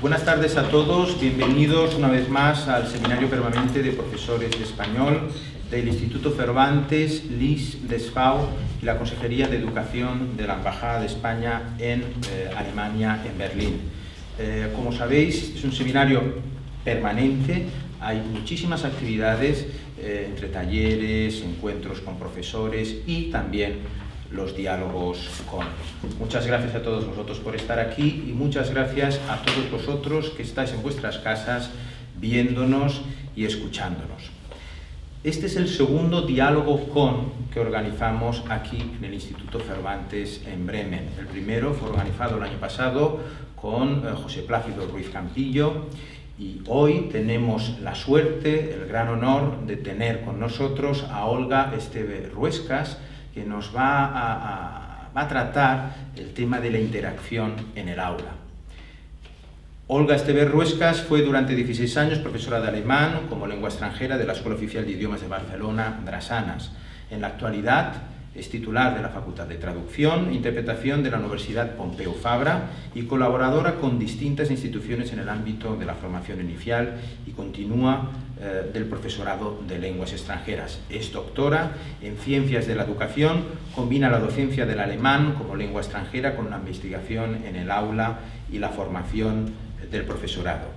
Buenas tardes a todos, bienvenidos una vez más al Seminario Permanente de Profesores de Español del Instituto Cervantes, LIS, DESFAU y la Consejería de Educación de la Embajada de España en Alemania, en Berlín. Como sabéis, es un seminario permanente, hay muchísimas actividades entre talleres, encuentros con profesores y también los diálogos con. Muchas gracias a todos vosotros por estar aquí y muchas gracias a todos vosotros que estáis en vuestras casas viéndonos y escuchándonos. Este es el segundo diálogo con que organizamos aquí en el Instituto Cervantes en Bremen. El primero fue organizado el año pasado con José Plácido Ruiz Campillo y hoy tenemos la suerte, el gran honor de tener con nosotros a Olga Esteve Ruescas, que nos va a tratar el tema de la interacción en el aula. Olga Esteve Ruescas fue durante 16 años profesora de alemán como lengua extranjera de la Escuela Oficial de Idiomas de Barcelona, Drassanas. En la actualidad es titular de la Facultad de Traducción e Interpretación de la Universidad Pompeu Fabra y colaboradora con distintas instituciones en el ámbito de la formación inicial y continúa del profesorado de lenguas extranjeras. Es doctora en Ciencias de la Educación, combina la docencia del alemán como lengua extranjera con la investigación en el aula y la formación del profesorado.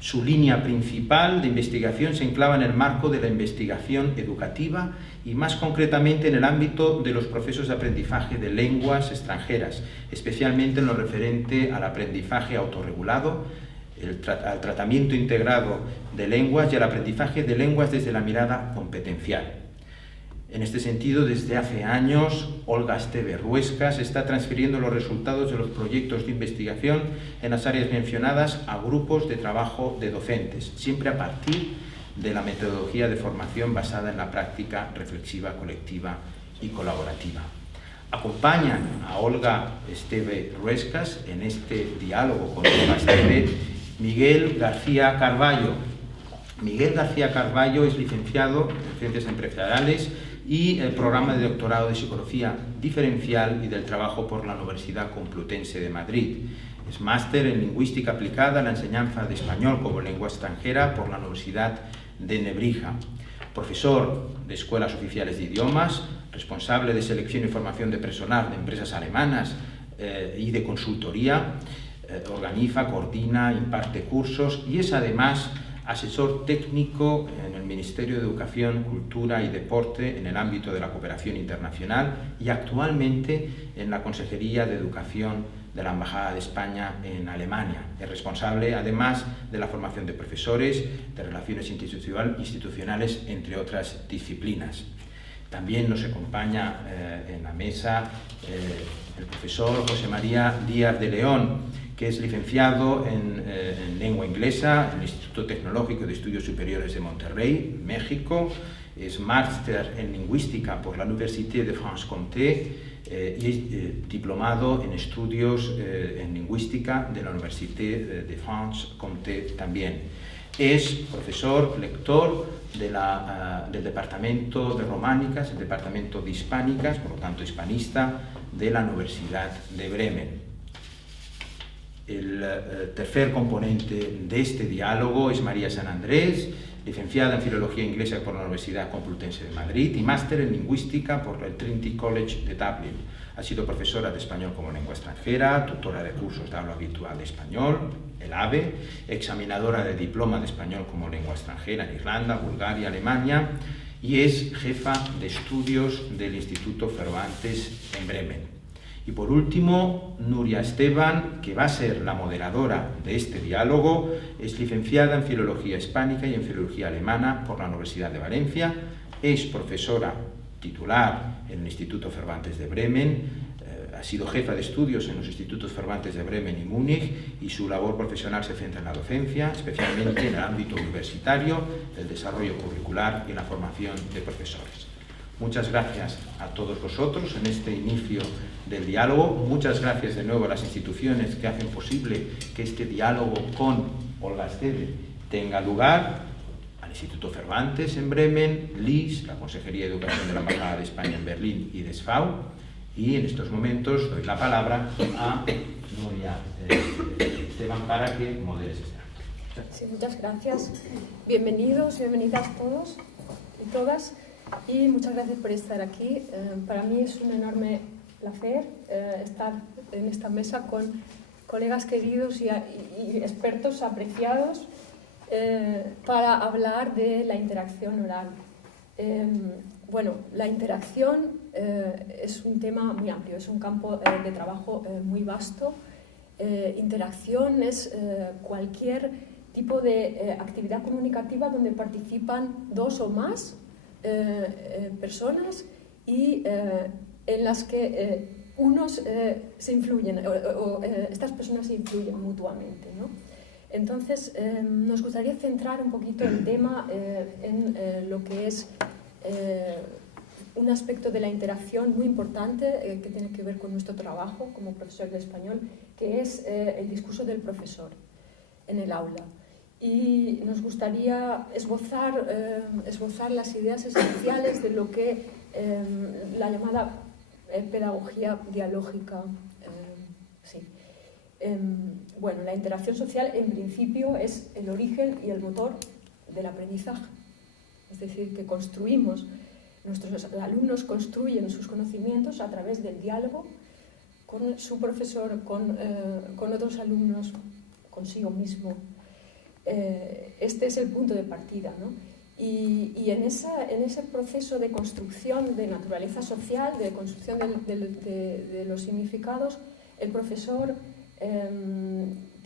Su línea principal de investigación se enclava en el marco de la investigación educativa y más concretamente en el ámbito de los procesos de aprendizaje de lenguas extranjeras, especialmente en lo referente al aprendizaje autorregulado, al tratamiento integrado de lenguas y al aprendizaje de lenguas desde la mirada competencial. En este sentido, desde hace años, Olga Esteve Ruescas está transfiriendo los resultados de los proyectos de investigación en las áreas mencionadas a grupos de trabajo de docentes, siempre a partir de la metodología de formación basada en la práctica reflexiva, colectiva y colaborativa. Acompañan a Olga Esteve Ruescas en este diálogo con Olga Esteve Miguel García Carballo. Miguel García Carballo es licenciado en Ciencias Empresariales y el programa de doctorado de Psicología Diferencial y del Trabajo por la Universidad Complutense de Madrid. Es máster en Lingüística aplicada a la enseñanza de español como lengua extranjera por la Universidad de Nebrija. Profesor de Escuelas Oficiales de Idiomas, responsable de selección y formación de personal de empresas alemanas y de consultoría, organiza, coordina, imparte cursos y es además asesor técnico en el Ministerio de Educación, Cultura y Deporte en el ámbito de la cooperación internacional y actualmente en la Consejería de Educación de la Embajada de España en Alemania. Es responsable además de la formación de profesores, de relaciones institucionales, entre otras disciplinas. También nos acompaña en la mesa el profesor José María Díaz de León, que es licenciado en lengua inglesa en el Instituto Tecnológico de Estudios Superiores de Monterrey, México. Es máster en lingüística por la Université de Franche-Comté y es diplomado en estudios en lingüística de la Université de Franche-Comté también. Es profesor, lector del Departamento de Románicas, el Departamento de Hispánicas, por lo tanto hispanista, de la Universidad de Bremen. El tercer componente de este diálogo es María San Andrés, licenciada en Filología Inglesa por la Universidad Complutense de Madrid y máster en Lingüística por el Trinity College de Dublin. Ha sido profesora de español como lengua extranjera, tutora de cursos de habla habitual de español, el AVE, examinadora de diploma de español como lengua extranjera en Irlanda, Bulgaria, Alemania y es jefa de estudios del Instituto Cervantes en Bremen. Y por último, Nuria Esteban, que va a ser la moderadora de este diálogo, es licenciada en Filología Hispánica y en Filología Alemana por la Universidad de Valencia, es profesora titular en el Instituto Cervantes de Bremen, ha sido jefa de estudios en los Institutos Cervantes de Bremen y Múnich y su labor profesional se centra en la docencia, especialmente en el ámbito universitario, el desarrollo curricular y la formación de profesores. Muchas gracias a todos vosotros en este inicio del diálogo. Muchas gracias de nuevo a las instituciones que hacen posible que este diálogo con Olga Esteve tenga lugar. Al Instituto Cervantes en Bremen, LIS, la Consejería de Educación de la Embajada de España en Berlín y DESFAU. Y en estos momentos doy la palabra a Nuria Esteban para que modere este acto. Sí, muchas gracias. Bienvenidos, bienvenidas todos y todas, y muchas gracias por estar aquí. Para mí es un enorme placer estar en esta mesa con colegas queridos y expertos apreciados para hablar de la interacción oral. Bueno, la interacción es un tema muy amplio, es un campo de trabajo muy vasto. Interacción es cualquier tipo de actividad comunicativa donde participan dos o más personas y en las que unos se influyen o estas personas se influyen mutuamente, ¿no? Entonces, nos gustaría centrar un poquito el tema en lo que es un aspecto de la interacción muy importante que tiene que ver con nuestro trabajo como profesor de español, que es el discurso del profesor en el aula. Y nos gustaría esbozar las ideas esenciales de lo que la llamada pedagogía dialógica. Sí. Bueno, la interacción social en principio es el origen y el motor del aprendizaje. Es decir, que nuestros alumnos construyen sus conocimientos a través del diálogo con su profesor, con otros alumnos, consigo mismo. Este es el punto de partida, ¿no? Y en ese proceso de construcción de naturaleza social, de construcción de los significados, el profesor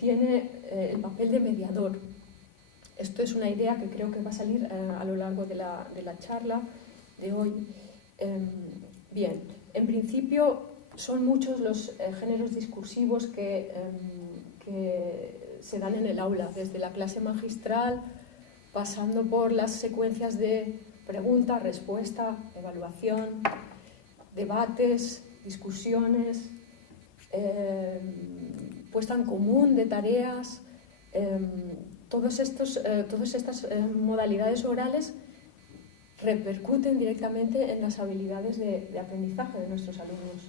tiene el papel de mediador. Esto es una idea que creo que va a salir a lo largo de la charla de hoy. Bien, en principio son muchos los géneros discursivos que se dan en el aula, desde la clase magistral, pasando por las secuencias de pregunta, respuesta, evaluación, debates, discusiones, puesta en común de tareas. Todas estas modalidades orales repercuten directamente en las habilidades de aprendizaje de nuestros alumnos,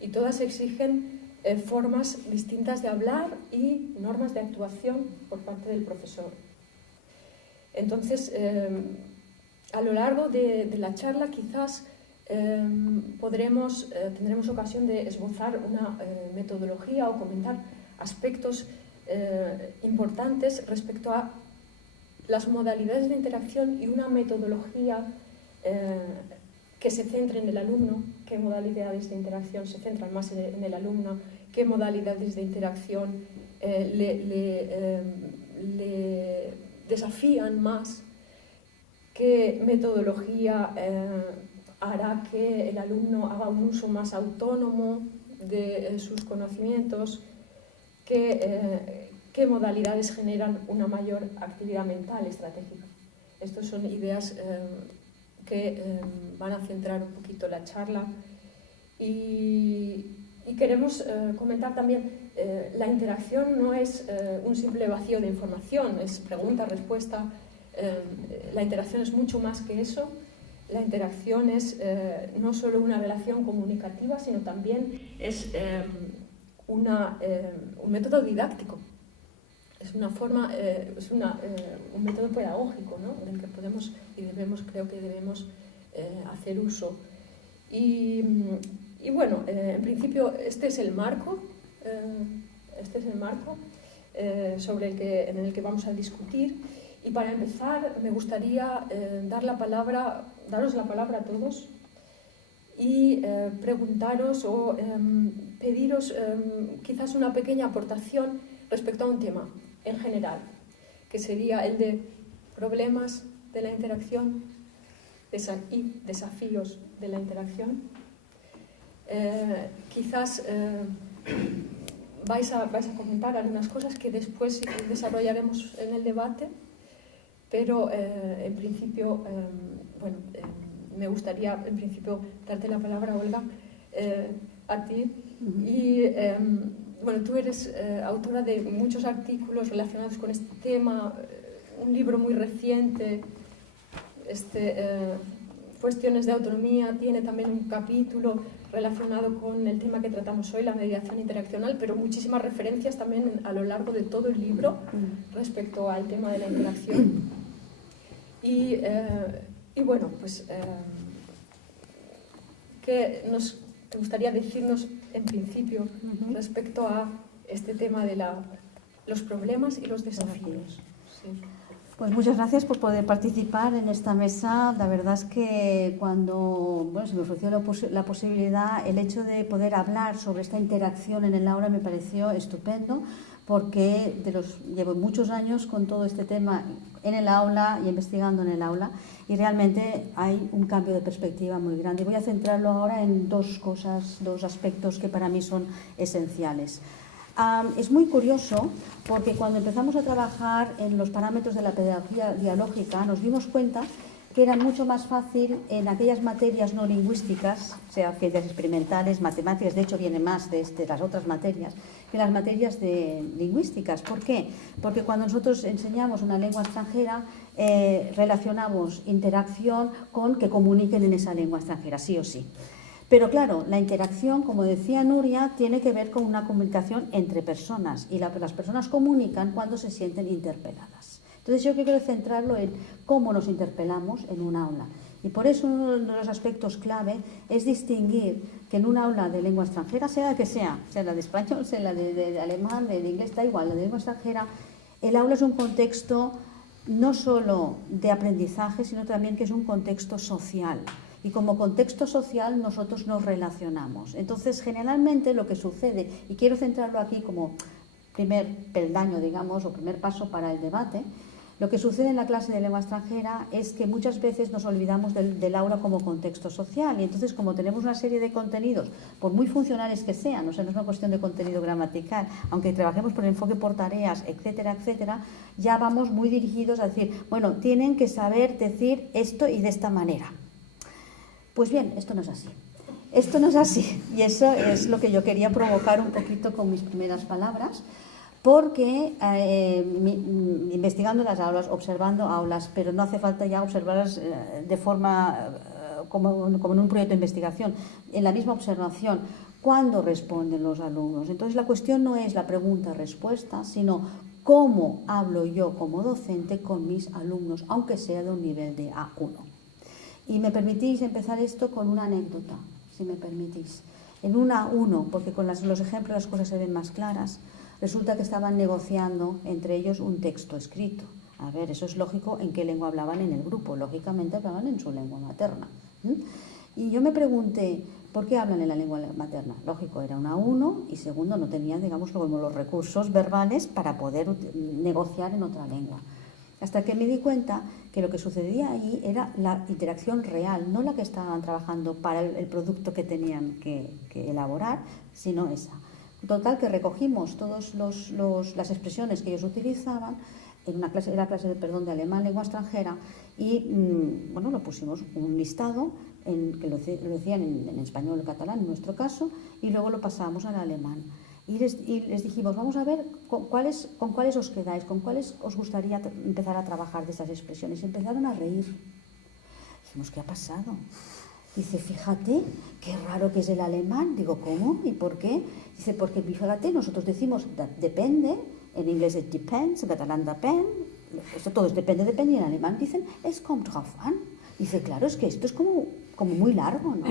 y todas exigen formas distintas de hablar y normas de actuación por parte del profesor. Entonces, a lo largo de la charla quizás tendremos ocasión de esbozar una metodología o comentar aspectos importantes respecto a las modalidades de interacción y una metodología que se centre en el alumno, qué modalidades de interacción se centran más en el alumno, qué modalidades de interacción le desafían más, qué metodología hará que el alumno haga un uso más autónomo de sus conocimientos, qué modalidades generan una mayor actividad mental estratégica. Estas son ideas que van a centrar un poquito la charla. Y queremos comentar también, la interacción no es un simple vacío de información, es pregunta-respuesta. La interacción es mucho más que eso. La interacción es no solo una relación comunicativa, sino también es un método didáctico. Es una forma, un método pedagógico, ¿no?, del que podemos y creo que debemos hacer uso. Y bueno, en principio este es el marco, en el que vamos a discutir. Y para empezar me gustaría daros la palabra a todos y preguntaros o pediros quizás una pequeña aportación respecto a un tema en general, que sería el de problemas de la interacción y desafíos de la interacción. Quizás vais a comentar algunas cosas que después desarrollaremos en el debate, pero en principio, me gustaría en principio darte la palabra, Olga, a ti. Y bueno, tú eres autora de muchos artículos relacionados con este tema, un libro muy reciente, cuestiones de autonomía, tiene también un capítulo relacionado con el tema que tratamos hoy, la mediación interaccional, pero muchísimas referencias también a lo largo de todo el libro respecto al tema de la interacción. Y bueno, pues, ¿qué te gustaría decirnos en principio respecto a este tema de los problemas y los desafíos? Sí. Pues muchas gracias por poder participar en esta mesa. La verdad es que cuando se me ofreció la posibilidad, el hecho de poder hablar sobre esta interacción en el aula me pareció estupendo, porque llevo muchos años con todo este tema en el aula y investigando en el aula, y realmente hay un cambio de perspectiva muy grande. Voy a centrarlo ahora en dos aspectos que para mí son esenciales. Es muy curioso porque cuando empezamos a trabajar en los parámetros de la pedagogía dialógica nos dimos cuenta que era mucho más fácil en aquellas materias no lingüísticas, o sea, ciencias experimentales, matemáticas, de hecho viene más de las otras materias, que las materias lingüísticas. ¿Por qué? Porque cuando nosotros enseñamos una lengua extranjera, relacionamos interacción con que comuniquen en esa lengua extranjera, sí o sí. Pero claro, la interacción, como decía Nuria, tiene que ver con una comunicación entre personas, y las personas comunican cuando se sienten interpeladas. Entonces yo quiero centrarlo en cómo nos interpelamos en un aula. Y por eso uno de los aspectos clave es distinguir que en un aula de lengua extranjera, sea la que sea la de español, sea la de alemán, de inglés, da igual, la de lengua extranjera, el aula es un contexto no solo de aprendizaje, sino también que es un contexto social. Y como contexto social nosotros nos relacionamos. Entonces, generalmente lo que sucede, y quiero centrarlo aquí como primer peldaño, digamos, o primer paso para el debate, lo que sucede en la clase de lengua extranjera es que muchas veces nos olvidamos del aula como contexto social, y entonces como tenemos una serie de contenidos, por muy funcionales que sean, o sea, no es una cuestión de contenido gramatical, aunque trabajemos por el enfoque por tareas, etcétera, etcétera, ya vamos muy dirigidos a decir, bueno, tienen que saber decir esto y de esta manera. Pues bien, esto no es así. Esto no es así, y eso es lo que yo quería provocar un poquito con mis primeras palabras, porque investigando las aulas, observando aulas, pero no hace falta ya observarlas de forma como en un proyecto de investigación, en la misma observación, ¿cuándo responden los alumnos? Entonces la cuestión no es la pregunta-respuesta, sino cómo hablo yo como docente con mis alumnos, aunque sea de un nivel de A1. Y me permitís empezar esto con una anécdota, si me permitís. En una A1, porque con los ejemplos las cosas se ven más claras, resulta que estaban negociando entre ellos un texto escrito. A ver, eso es lógico en qué lengua hablaban en el grupo. Lógicamente hablaban en su lengua materna. Y yo me pregunté, ¿por qué hablan en la lengua materna? Lógico, era una A1 y segundo, no tenían, digamos, como los recursos verbales para poder negociar en otra lengua. Hasta que me di cuenta que lo que sucedía ahí era la interacción real, no la que estaban trabajando para el producto que tenían que elaborar, sino esa. Total, que recogimos todas las expresiones que ellos utilizaban en una clase, era clase de alemán, lengua extranjera, y lo pusimos un listado que lo decían en español o catalán, en nuestro caso, y luego lo pasábamos al alemán. Y les dijimos, vamos a ver con cuáles os quedáis, con cuáles os gustaría empezar a trabajar de esas expresiones. Y empezaron a reír. Dijimos, ¿qué ha pasado? Dice, fíjate, qué raro que es el alemán. Digo, ¿cómo? ¿Y por qué? Dice, porque fíjate, nosotros decimos depende, en inglés es depends, en catalán depend, esto todo es depende, y en alemán dicen es kommt drauf an. Dice, claro, es que esto es como muy largo, ¿no?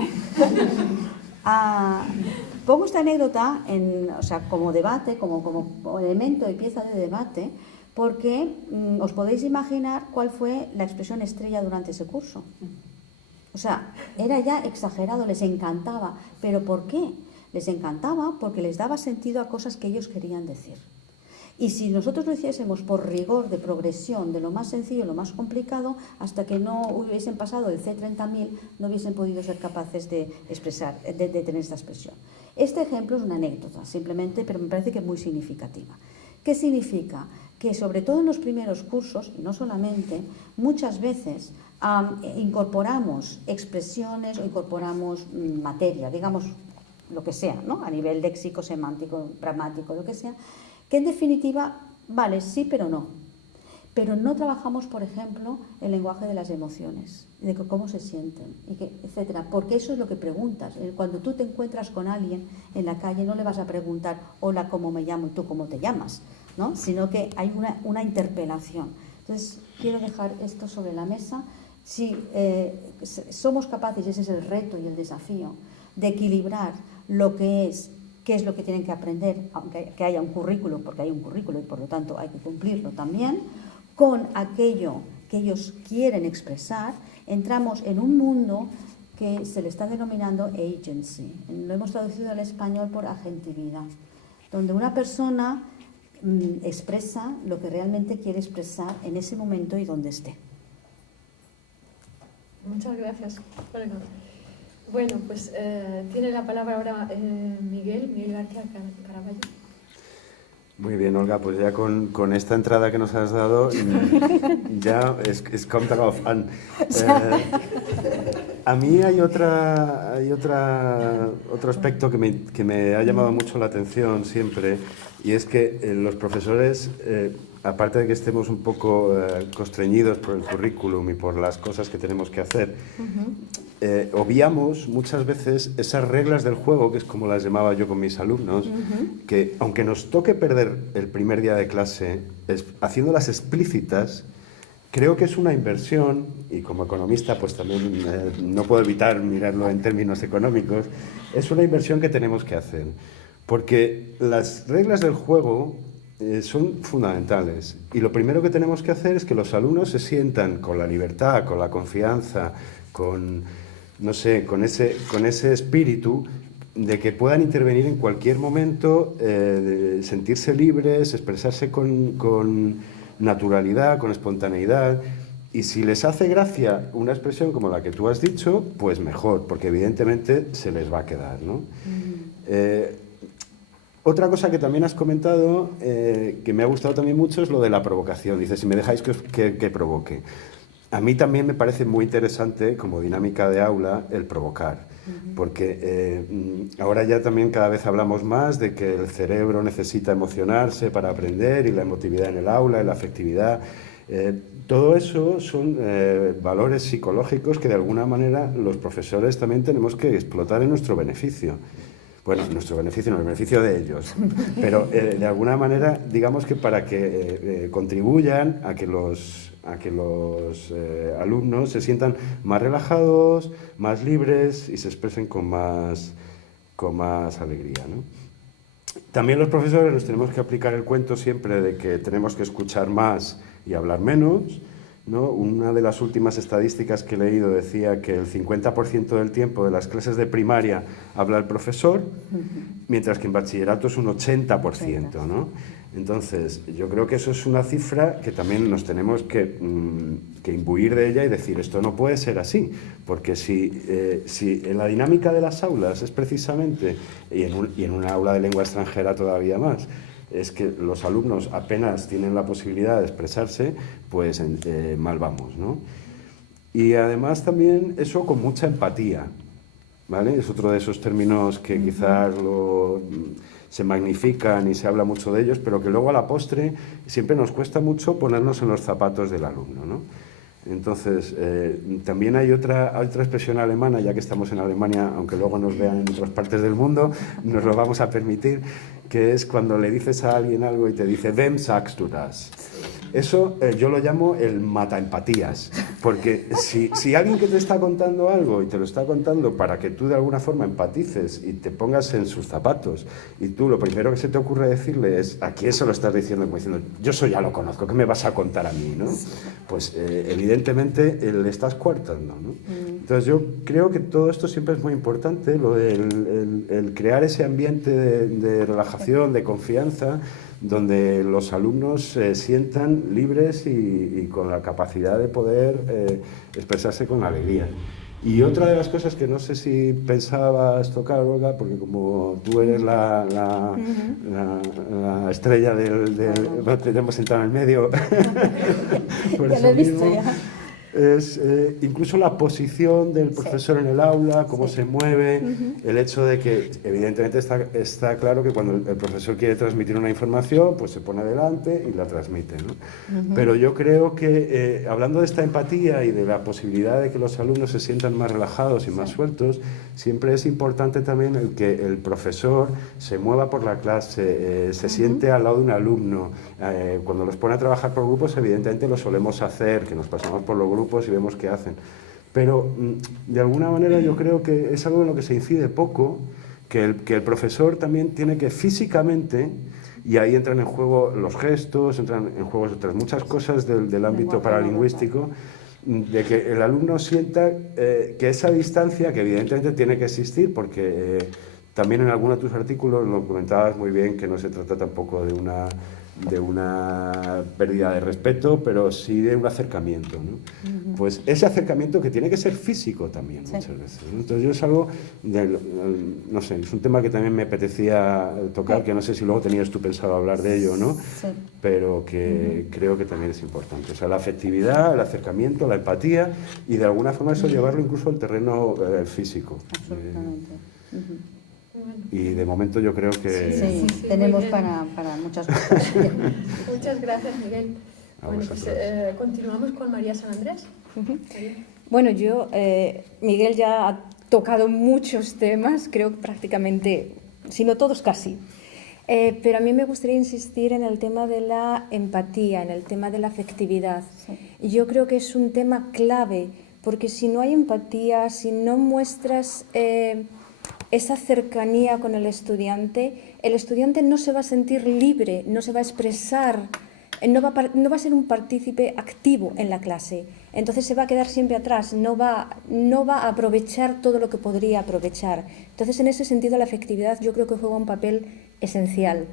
Pongo esta anécdota como debate, como elemento y pieza de debate, porque os podéis imaginar cuál fue la expresión estrella durante ese curso. O sea, era ya exagerado, les encantaba. ¿Pero por qué? Les encantaba porque les daba sentido a cosas que ellos querían decir. Y si nosotros lo hiciésemos por rigor de progresión, de lo más sencillo, lo más complicado, hasta que no hubiesen pasado el C30.000, no hubiesen podido ser capaces de expresar, de tener esta expresión. Este ejemplo es una anécdota, simplemente, pero me parece que es muy significativa. ¿Qué significa? Que sobre todo en los primeros cursos, y no solamente, muchas veces incorporamos expresiones o incorporamos materia, digamos lo que sea, ¿no? A nivel léxico, semántico, pragmático, lo que sea, que en definitiva vale sí pero no. pero no trabajamos, por ejemplo, el lenguaje de las emociones, de cómo se sienten, etcétera, porque eso es lo que preguntas. Cuando tú te encuentras con alguien en la calle, no le vas a preguntar, hola, ¿cómo me llamo? ¿Y tú cómo te llamas? ¿No? Sino que hay una interpelación. Entonces, quiero dejar esto sobre la mesa. Si somos capaces, y ese es el reto y el desafío, de equilibrar lo que es, qué es lo que tienen que aprender, aunque que haya un currículo, porque hay un currículo y por lo tanto hay que cumplirlo también, con aquello que ellos quieren expresar, entramos en un mundo que se le está denominando agency. Lo hemos traducido al español por agentividad, donde una persona expresa lo que realmente quiere expresar en ese momento y donde esté. Muchas gracias, Olga. Bueno, pues tiene la palabra ahora Miguel García Caraballo. Muy bien, Olga, pues ya con esta entrada que nos has dado, ya es kommt darauf an. A mí hay otro aspecto que me ha llamado mucho la atención siempre, y es que los profesores, aparte de que estemos un poco constreñidos por el currículum y por las cosas que tenemos que hacer, obviamos muchas veces esas reglas del juego, que es como las llamaba yo con mis alumnos, que aunque nos toque perder el primer día de clase, haciéndolas explícitas, creo que es una inversión, y como economista pues también no puedo evitar mirarlo en términos económicos, es una inversión que tenemos que hacer, porque las reglas del juego son fundamentales, y lo primero que tenemos que hacer es que los alumnos se sientan con la libertad, con la confianza, con ese espíritu de que puedan intervenir en cualquier momento, sentirse libres, expresarse con naturalidad, con espontaneidad, y si les hace gracia una expresión como la que tú has dicho, pues mejor, porque evidentemente se les va a quedar, ¿no? Otra cosa que también has comentado, que me ha gustado también mucho, es lo de la provocación. Dices, si me dejáis que provoque. A mí también me parece muy interesante, como dinámica de aula, el provocar, porque ahora ya también cada vez hablamos más de que el cerebro necesita emocionarse para aprender, y la emotividad en el aula, y la afectividad. Todo eso son valores psicológicos que de alguna manera los profesores también tenemos que explotar en nuestro beneficio. Bueno, nuestro beneficio no, el beneficio de ellos, pero de alguna manera, digamos que para que contribuyan a que los alumnos se sientan más relajados, más libres y se expresen con más alegría, ¿no? También los profesores nos tenemos que aplicar el cuento siempre de que tenemos que escuchar más y hablar menos, ¿no? Una de las últimas estadísticas que he leído decía que el 50% del tiempo de las clases de primaria habla el profesor, mientras que en bachillerato es un 80%, ¿no? Entonces, yo creo que eso es una cifra que también nos tenemos que imbuir de ella y decir, esto no puede ser así, porque si en la dinámica de las aulas es precisamente, y en una aula de lengua extranjera todavía más, es que los alumnos apenas tienen la posibilidad de expresarse, pues mal vamos, ¿no? Y además también eso con mucha empatía, ¿vale? Es otro de esos términos que quizás se magnifican y se habla mucho de ellos, pero que luego a la postre siempre nos cuesta mucho ponernos en los zapatos del alumno, ¿no? Entonces, también hay otra expresión alemana, ya que estamos en Alemania, aunque luego nos vean en otras partes del mundo, nos lo vamos a permitir, que es cuando le dices a alguien algo y te dice, ¿Wem sagst du das? Eso yo lo llamo el mataempatías, porque si alguien que te está contando algo y te lo está contando para que tú de alguna forma empatices y te pongas en sus zapatos, y tú lo primero que se te ocurre decirle es, ¿a quién se lo estás diciendo? Como diciendo, yo eso ya lo conozco, ¿qué me vas a contar a mí, ¿no? Pues evidentemente le estás coartando, ¿no? Entonces yo creo que todo esto siempre es muy importante, lo del el crear ese ambiente de relajación, de confianza, donde los alumnos se sientan libres y con la capacidad de poder expresarse con alegría. Y otra de las cosas que no sé si pensabas tocar, Olga, porque como tú eres la estrella del... Te hemos sentado en el medio. Por ya eso lo he visto mismo, ya. es incluso la posición del profesor en el aula, cómo se mueve, el hecho de que evidentemente está claro que cuando el profesor quiere transmitir una información, pues se pone delante y la transmite, ¿no? Pero yo creo que hablando de esta empatía y de la posibilidad de que los alumnos se sientan más relajados y más sueltos, siempre es importante también el que el profesor se mueva por la clase, se siente al lado de un alumno. Cuando los pone a trabajar por grupos, evidentemente lo solemos hacer, que nos pasamos por los grupos y vemos qué hacen. Pero de alguna manera yo creo que es algo en lo que se incide poco, que el profesor también tiene que físicamente, y ahí entran en juego los gestos, entran en juego otras muchas cosas del ámbito paralingüístico, de que el alumno sienta que esa distancia, que evidentemente tiene que existir, porque también en algunos de tus artículos lo comentabas muy bien, que no se trata tampoco de una pérdida de respeto, pero sí de un acercamiento, ¿no? Pues ese acercamiento que tiene que ser físico también, muchas veces, ¿no? Entonces yo es algo, no sé, es un tema que también me apetecía tocar, que no sé si luego tenías tú pensado hablar de ello, ¿no? Pero que creo que también es importante. O sea, la afectividad, el acercamiento, la empatía, y de alguna forma eso llevarlo incluso al terreno físico. Absolutamente. Y de momento yo creo que... Sí, tenemos para muchas cosas. Muchas gracias, Miguel. Bueno, pues, continuamos con María San Andrés. Bueno, Miguel ya ha tocado muchos temas, creo que prácticamente, si no todos, casi. Pero a mí me gustaría insistir en el tema de la empatía, en el tema de la afectividad. Yo creo que es un tema clave, porque si no hay empatía, si no muestras esa cercanía con el estudiante no se va a sentir libre, no se va a expresar, no va a ser un partícipe activo en la clase. Entonces se va a quedar siempre atrás, no va a aprovechar todo lo que podría aprovechar. Entonces, en ese sentido, la afectividad yo creo que juega un papel esencial.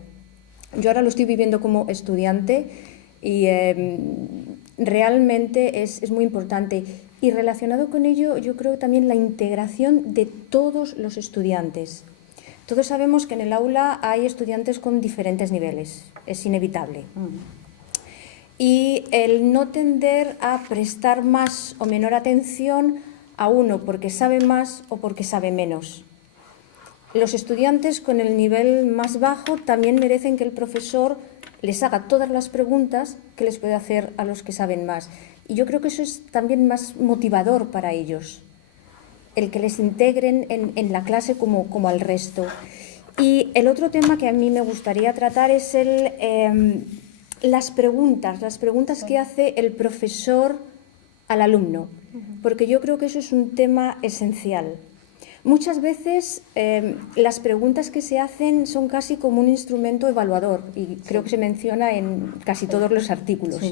Yo ahora lo estoy viviendo como estudiante y realmente es muy importante. Y relacionado con ello, yo creo también la integración de todos los estudiantes. Todos sabemos que en el aula hay estudiantes con diferentes niveles, es inevitable. Y el no tender a prestar más o menor atención a uno porque sabe más o porque sabe menos. Los estudiantes con el nivel más bajo también merecen que el profesor les haga todas las preguntas que les puede hacer a los que saben más. Y yo creo que eso es también más motivador para ellos, el que les integren en la clase como al resto. Y el otro tema que a mí me gustaría tratar es las preguntas que hace el profesor al alumno, porque yo creo que eso es un tema esencial. Muchas veces las preguntas que se hacen son casi como un instrumento evaluador, y creo que se menciona en casi todos los artículos,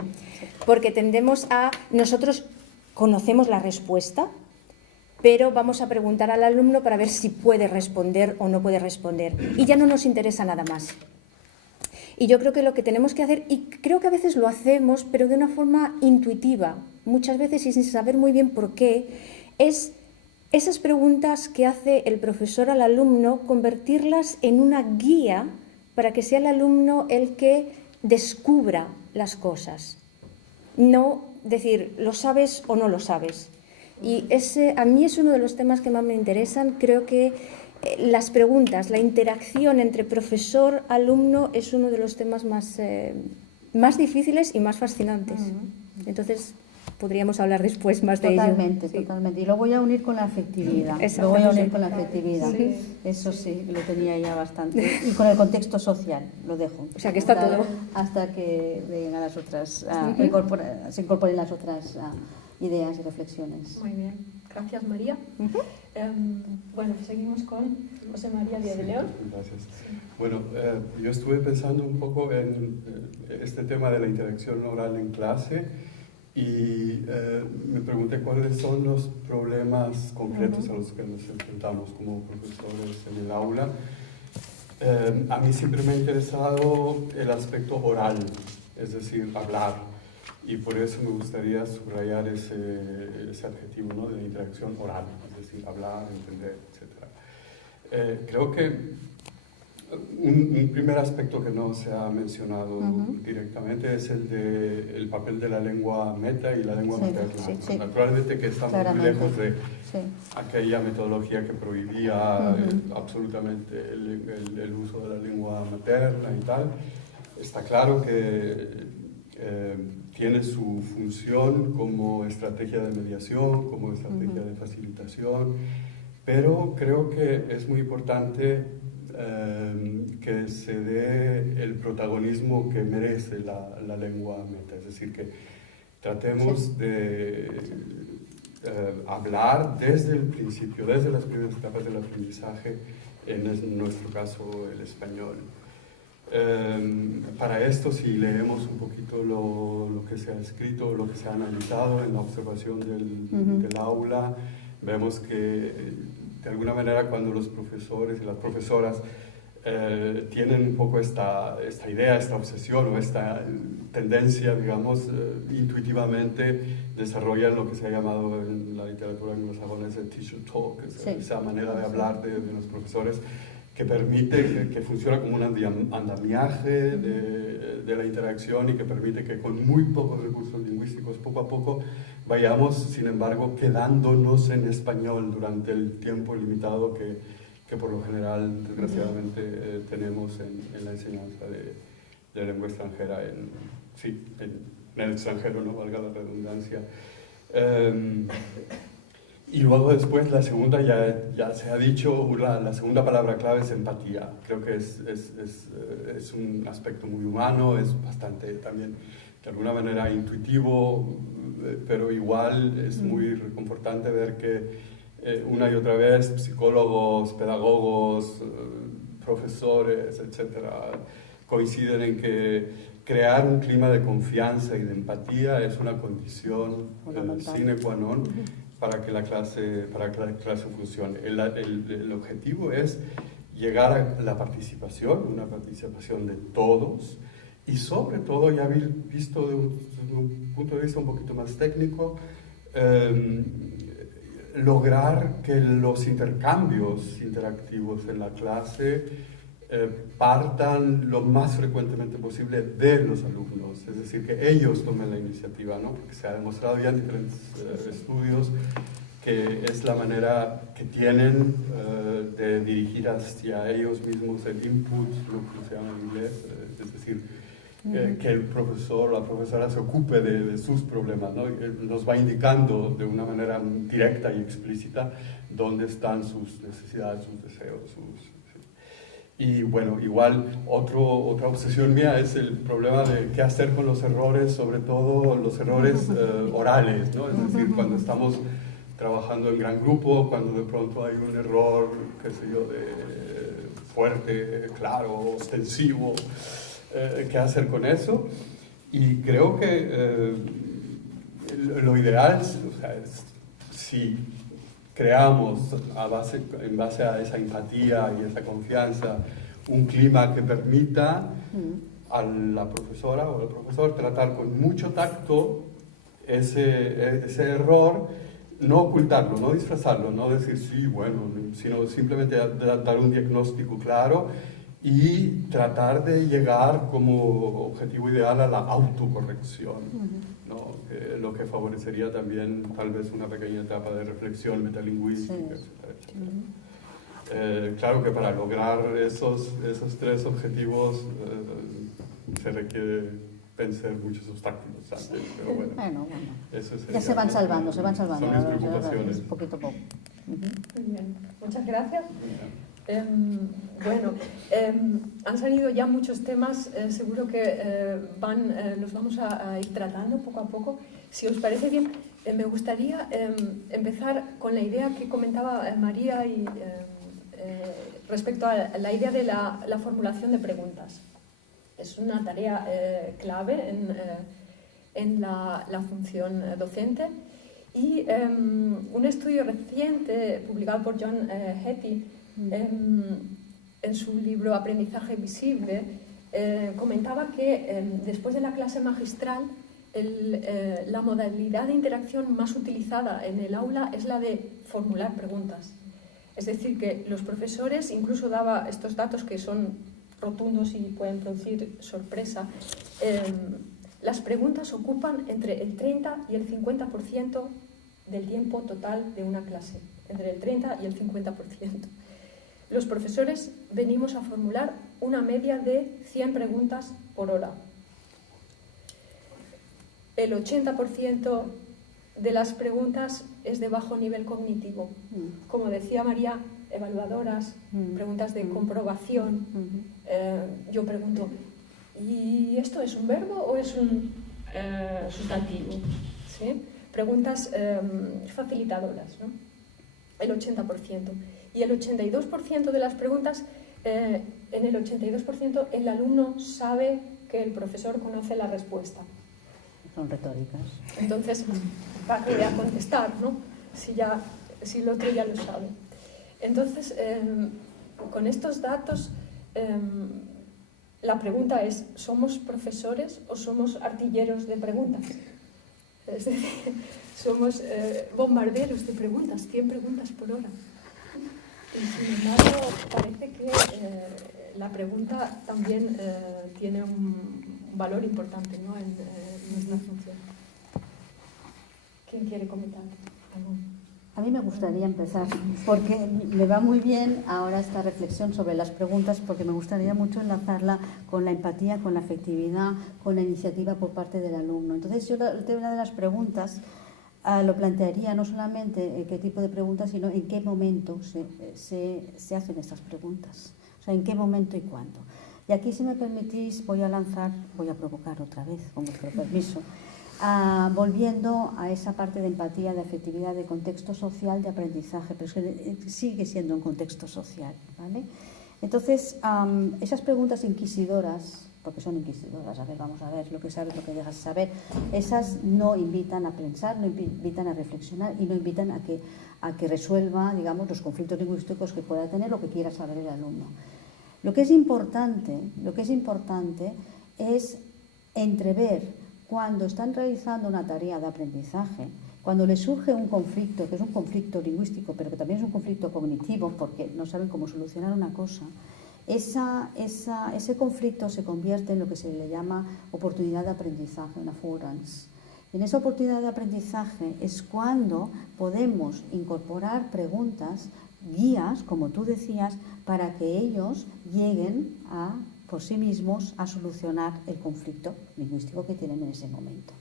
porque tendemos nosotros conocemos la respuesta, pero vamos a preguntar al alumno para ver si puede responder o no puede responder, y ya no nos interesa nada más. Y yo creo que lo que tenemos que hacer, y creo que a veces lo hacemos, pero de una forma intuitiva, muchas veces y sin saber muy bien por qué, es esas preguntas que hace el profesor al alumno, convertirlas en una guía para que sea el alumno el que descubra las cosas. No decir, ¿lo sabes o no lo sabes? Y a mí es uno de los temas que más me interesan. Creo que las preguntas, la interacción entre profesor-alumno es uno de los temas más difíciles y más fascinantes. Entonces, podríamos hablar después más de ello. Totalmente. Y lo voy a unir con la afectividad. Eso sí, lo tenía ya bastante. Y con el contexto social, lo dejo. O sea, que está todo. Hasta que vengan las otras, se incorporen las otras ideas y reflexiones. Muy bien. Gracias, María. Bueno, seguimos con José María Díaz de León. Gracias. Bueno, yo estuve pensando un poco en este tema de la interacción oral en clase y me pregunté cuáles son los problemas concretos a los que nos enfrentamos como profesores en el aula. A mí siempre me ha interesado el aspecto oral, es decir, hablar. Y por eso me gustaría subrayar ese adjetivo, ¿no?, de interacción oral, es decir, hablar, entender, etc. Creo que Un primer aspecto que no se ha mencionado directamente es el papel de la lengua meta y la lengua materna. Naturalmente que está muy lejos de aquella metodología que prohibía absolutamente el uso de la lengua materna y tal. Está claro que tiene su función como estrategia de mediación, como estrategia de facilitación, pero creo que es muy importante que se dé el protagonismo que merece la lengua meta, es decir, que tratemos de hablar desde el principio, desde las primeras etapas del aprendizaje, en nuestro caso el español. Para esto, si leemos un poquito lo que se ha escrito, lo que se ha analizado en la observación del aula, vemos que de alguna manera cuando los profesores y las profesoras tienen un poco esta idea, esta obsesión o esta tendencia, digamos, intuitivamente desarrollan lo que se ha llamado en la literatura anglosajona el teacher talk, esa manera de hablar de los profesores que permite, que funciona como un andamiaje de la interacción y que permite que con muy pocos recursos lingüísticos, poco a poco, vayamos, sin embargo, quedándonos en español durante el tiempo limitado que por lo general, desgraciadamente, tenemos en la enseñanza de lengua extranjera, en el extranjero, no valga la redundancia. Y luego después la segunda, ya se ha dicho, la segunda palabra clave es empatía. Creo que es un aspecto muy humano, es bastante también de alguna manera intuitivo, pero igual es muy reconfortante ver que una y otra vez psicólogos, pedagogos, profesores, etcétera, coinciden en que crear un clima de confianza y de empatía es una condición sine qua non para que la clase funcione. El objetivo es llegar a la participación, una participación de todos, y sobre todo, ya visto desde un punto de vista un poquito más técnico, lograr que los intercambios interactivos en la clase partan lo más frecuentemente posible de los alumnos, es decir, que ellos tomen la iniciativa, ¿no? Porque se ha demostrado ya en diferentes estudios que es la manera que tienen de dirigir hacia ellos mismos el input, lo que se llama en inglés, es decir, que el profesor o la profesora se ocupe de sus problemas, ¿no? Nos va indicando de una manera directa y explícita dónde están sus necesidades, sus deseos, Y bueno, igual otra obsesión mía es el problema de qué hacer con los errores, sobre todo los errores orales, ¿no? Es decir, cuando estamos trabajando en gran grupo, cuando de pronto hay un error, qué sé yo, fuerte, claro, ostensivo, qué hacer con eso. Y creo que lo ideal, o sea, es si creamos en base a esa empatía y esa confianza un clima que permita a la profesora o al profesor tratar con mucho tacto ese error, no ocultarlo, no disfrazarlo, no decir sí, bueno, sino simplemente dar un diagnóstico claro y tratar de llegar como objetivo ideal a la autocorrección, ¿no? Lo que favorecería también tal vez una pequeña etapa de reflexión metalingüística, etcétera, etcétera. Claro que para lograr esos tres objetivos se requiere vencer muchos obstáculos antes, pero bueno. Eso sería, ya se van salvando. Son mis preocupaciones. Poquito a poco. Muy bien, muchas gracias. Han salido ya muchos temas, seguro que los vamos a ir tratando poco a poco. Si os parece bien, me gustaría empezar con la idea que comentaba María respecto a la idea de la formulación de preguntas. Es una tarea clave en la función docente. Y un estudio reciente publicado por John Hattie en su libro Aprendizaje Visible comentaba que después de la clase magistral la modalidad de interacción más utilizada en el aula es la de formular preguntas. Es decir, que los profesores, incluso daba estos datos que son rotundos y pueden producir sorpresa. Las preguntas ocupan entre el 30 y el 50% del tiempo total de una clase, entre el 30 y el 50%. Los profesores venimos a formular una media de 100 preguntas por hora. El 80% de las preguntas es de bajo nivel cognitivo. Como decía María, evaluadoras, preguntas de comprobación. Yo pregunto, ¿y esto es un verbo o es un sustantivo? ¿Sí? Preguntas facilitadoras, ¿no? El 80%. Y el 82% de las preguntas, en el 82% el alumno sabe que el profesor conoce la respuesta. Son retóricas. Entonces, ¿para qué voy a contestar, no? Si el otro ya lo sabe. Entonces, con estos datos, la pregunta es, ¿somos profesores o somos artilleros de preguntas? Es decir, somos bombarderos de preguntas, 100 preguntas por hora. Y sin embargo, parece que la pregunta también tiene un valor importante, ¿no? en nuestra función. ¿Quién quiere comentar? A mí me gustaría empezar, porque me va muy bien ahora esta reflexión sobre las preguntas, porque me gustaría mucho enlazarla con la empatía, con la afectividad, con la iniciativa por parte del alumno. Entonces yo el tema de las preguntas lo plantearía no solamente qué tipo de preguntas, sino en qué momento se hacen estas preguntas. O sea, en qué momento y cuándo. Y aquí, si me permitís, voy a provocar otra vez, con vuestro permiso, volviendo a esa parte de empatía, de afectividad, de contexto social, de aprendizaje, pero es que sigue siendo un contexto social, ¿vale? Entonces, esas preguntas inquisidoras, porque son inquisidoras, a ver, vamos a ver lo que sabes, lo que dejas de saber, esas no invitan a pensar, no invitan a reflexionar y no invitan a que resuelva, digamos, los conflictos lingüísticos que pueda tener o que quiera saber el alumno. Lo que es importante es entrever cuando están realizando una tarea de aprendizaje, cuando les surge un conflicto, que es un conflicto lingüístico, pero que también es un conflicto cognitivo, porque no saben cómo solucionar una cosa, ese conflicto se convierte en lo que se le llama oportunidad de aprendizaje, una afforance. En esa oportunidad de aprendizaje es cuando podemos incorporar preguntas, guías, como tú decías, para que ellos lleguen por sí mismos a solucionar el conflicto lingüístico que tienen en ese momento.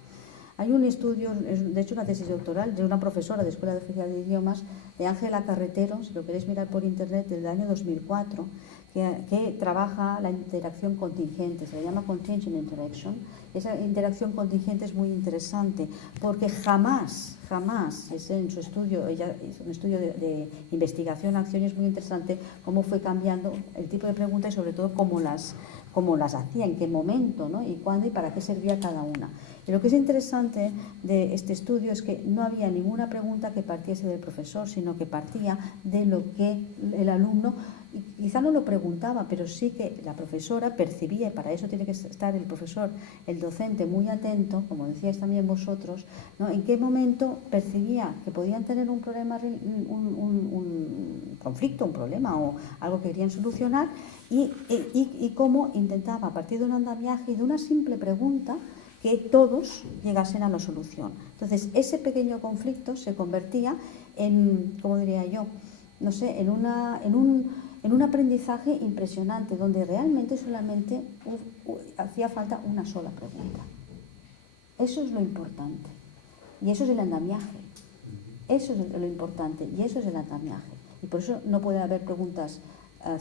Hay un estudio, de hecho una tesis doctoral de una profesora de Escuela de Oficial de Idiomas, de Ángela Carretero, si lo queréis mirar por internet, del año 2004, que trabaja la interacción contingente, se le llama Contingent Interaction. Esa interacción contingente es muy interesante porque jamás, es en su estudio, ella hizo un estudio de investigación, acción, y es muy interesante cómo fue cambiando el tipo de preguntas y sobre todo cómo las hacía, en qué momento, ¿no? Y cuándo y para qué servía cada una. Y lo que es interesante de este estudio es que no había ninguna pregunta que partiese del profesor, sino que partía de lo que el alumno, quizá no lo preguntaba, pero sí que la profesora percibía, y para eso tiene que estar el profesor, el docente, muy atento, como decíais también vosotros, ¿no? En qué momento percibía que podían tener un problema, un conflicto, un problema o algo que querían solucionar, y cómo intentaba, a partir de un andamiaje y de una simple pregunta, que todos llegasen a la solución. Entonces, ese pequeño conflicto se convertía en, ¿cómo diría yo? No sé, en un aprendizaje impresionante, donde realmente solamente hacía falta una sola pregunta. Eso es lo importante. Y eso es el andamiaje. Eso es lo importante. Y eso es el andamiaje. Y por eso no puede haber preguntas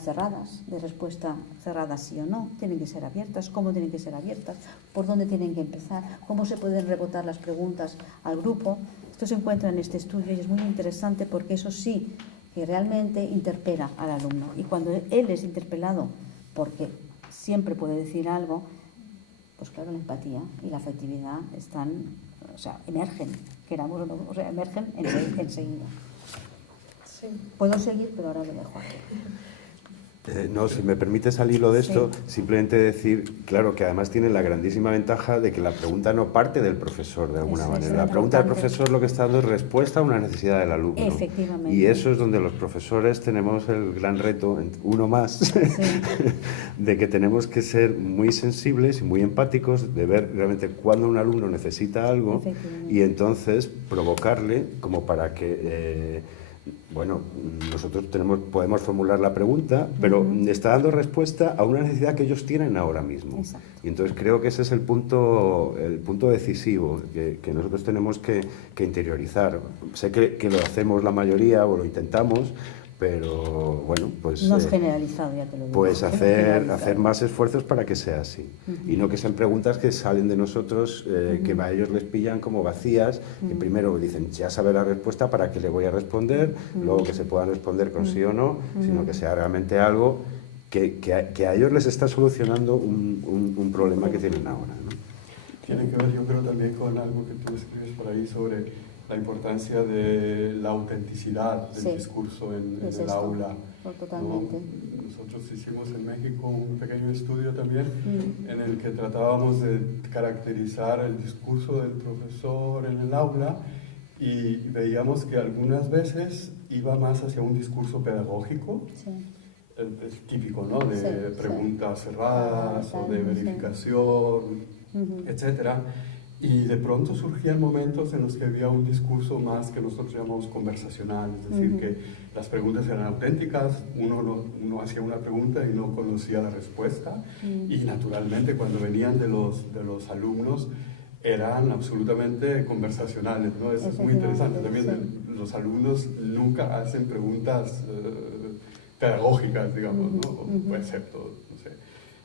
cerradas, de respuesta cerrada sí o no, tienen que ser abiertas, cómo tienen que ser abiertas, por dónde tienen que empezar, cómo se pueden rebotar las preguntas al grupo. Esto se encuentra en este estudio y es muy interesante porque eso sí que realmente interpela al alumno, y cuando él es interpelado porque siempre puede decir algo, pues claro, la empatía y la afectividad emergen, queramos o no, emergen enseguida. Sí. Puedo seguir, pero ahora lo dejo aquí. No, si me permites al hilo de esto, simplemente decir, claro, que además tiene la grandísima ventaja de que la pregunta no parte del profesor de alguna manera. La pregunta del profesor lo que está dando es respuesta a una necesidad del alumno. Efectivamente. Y eso es donde los profesores tenemos el gran reto, uno más, de que tenemos que ser muy sensibles y muy empáticos, de ver realmente cuándo un alumno necesita algo y entonces provocarle como para que... bueno, nosotros podemos formular la pregunta, pero está dando respuesta a una necesidad que ellos tienen ahora mismo. Exacto. Y entonces creo que ese es el punto decisivo que nosotros tenemos que interiorizar. Sé que lo hacemos la mayoría o lo intentamos, pero bueno, pues... No es generalizado, ya te lo digo. Pues hacer más esfuerzos para que sea así. Y no que sean preguntas que salen de nosotros, que a ellos les pillan como vacías, que primero dicen, ya sabe la respuesta, ¿para qué le voy a responder? Luego que se puedan responder con sí o no, sino que sea realmente algo que a ellos les está solucionando un problema que tienen ahora, ¿no? Tiene que ver, yo creo, también con algo que tú escribes por ahí sobre la importancia de la autenticidad del discurso en el aula. Totalmente. ¿No? Nosotros hicimos en México un pequeño estudio también en el que tratábamos de caracterizar el discurso del profesor en el aula y veíamos que algunas veces iba más hacia un discurso pedagógico, el típico, ¿no? De preguntas cerradas o de verificación, etcétera. Y de pronto surgían momentos en los que había un discurso más que nosotros llamamos conversacional, es decir, que las preguntas eran auténticas, uno hacía una pregunta y no conocía la respuesta, y naturalmente cuando venían de los alumnos eran absolutamente conversacionales, ¿no? Eso es muy interesante también, los alumnos nunca hacen preguntas pedagógicas, digamos, ¿no? Excepto, no sé.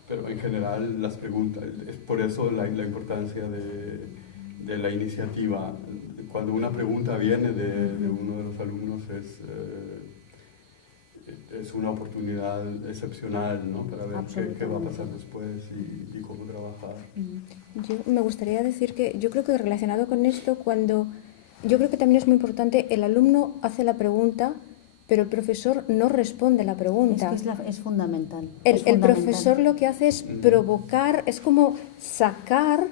Pero en general las preguntas, es por eso la importancia de la iniciativa. Cuando una pregunta viene de uno de los alumnos es una oportunidad excepcional, ¿no? Para ver qué va a pasar después y cómo trabajar. Yo me gustaría decir que yo creo que relacionado con esto, yo creo que también es muy importante, el alumno hace la pregunta, pero el profesor no responde la pregunta. Es que es fundamental. El profesor lo que hace es provocar, es como sacar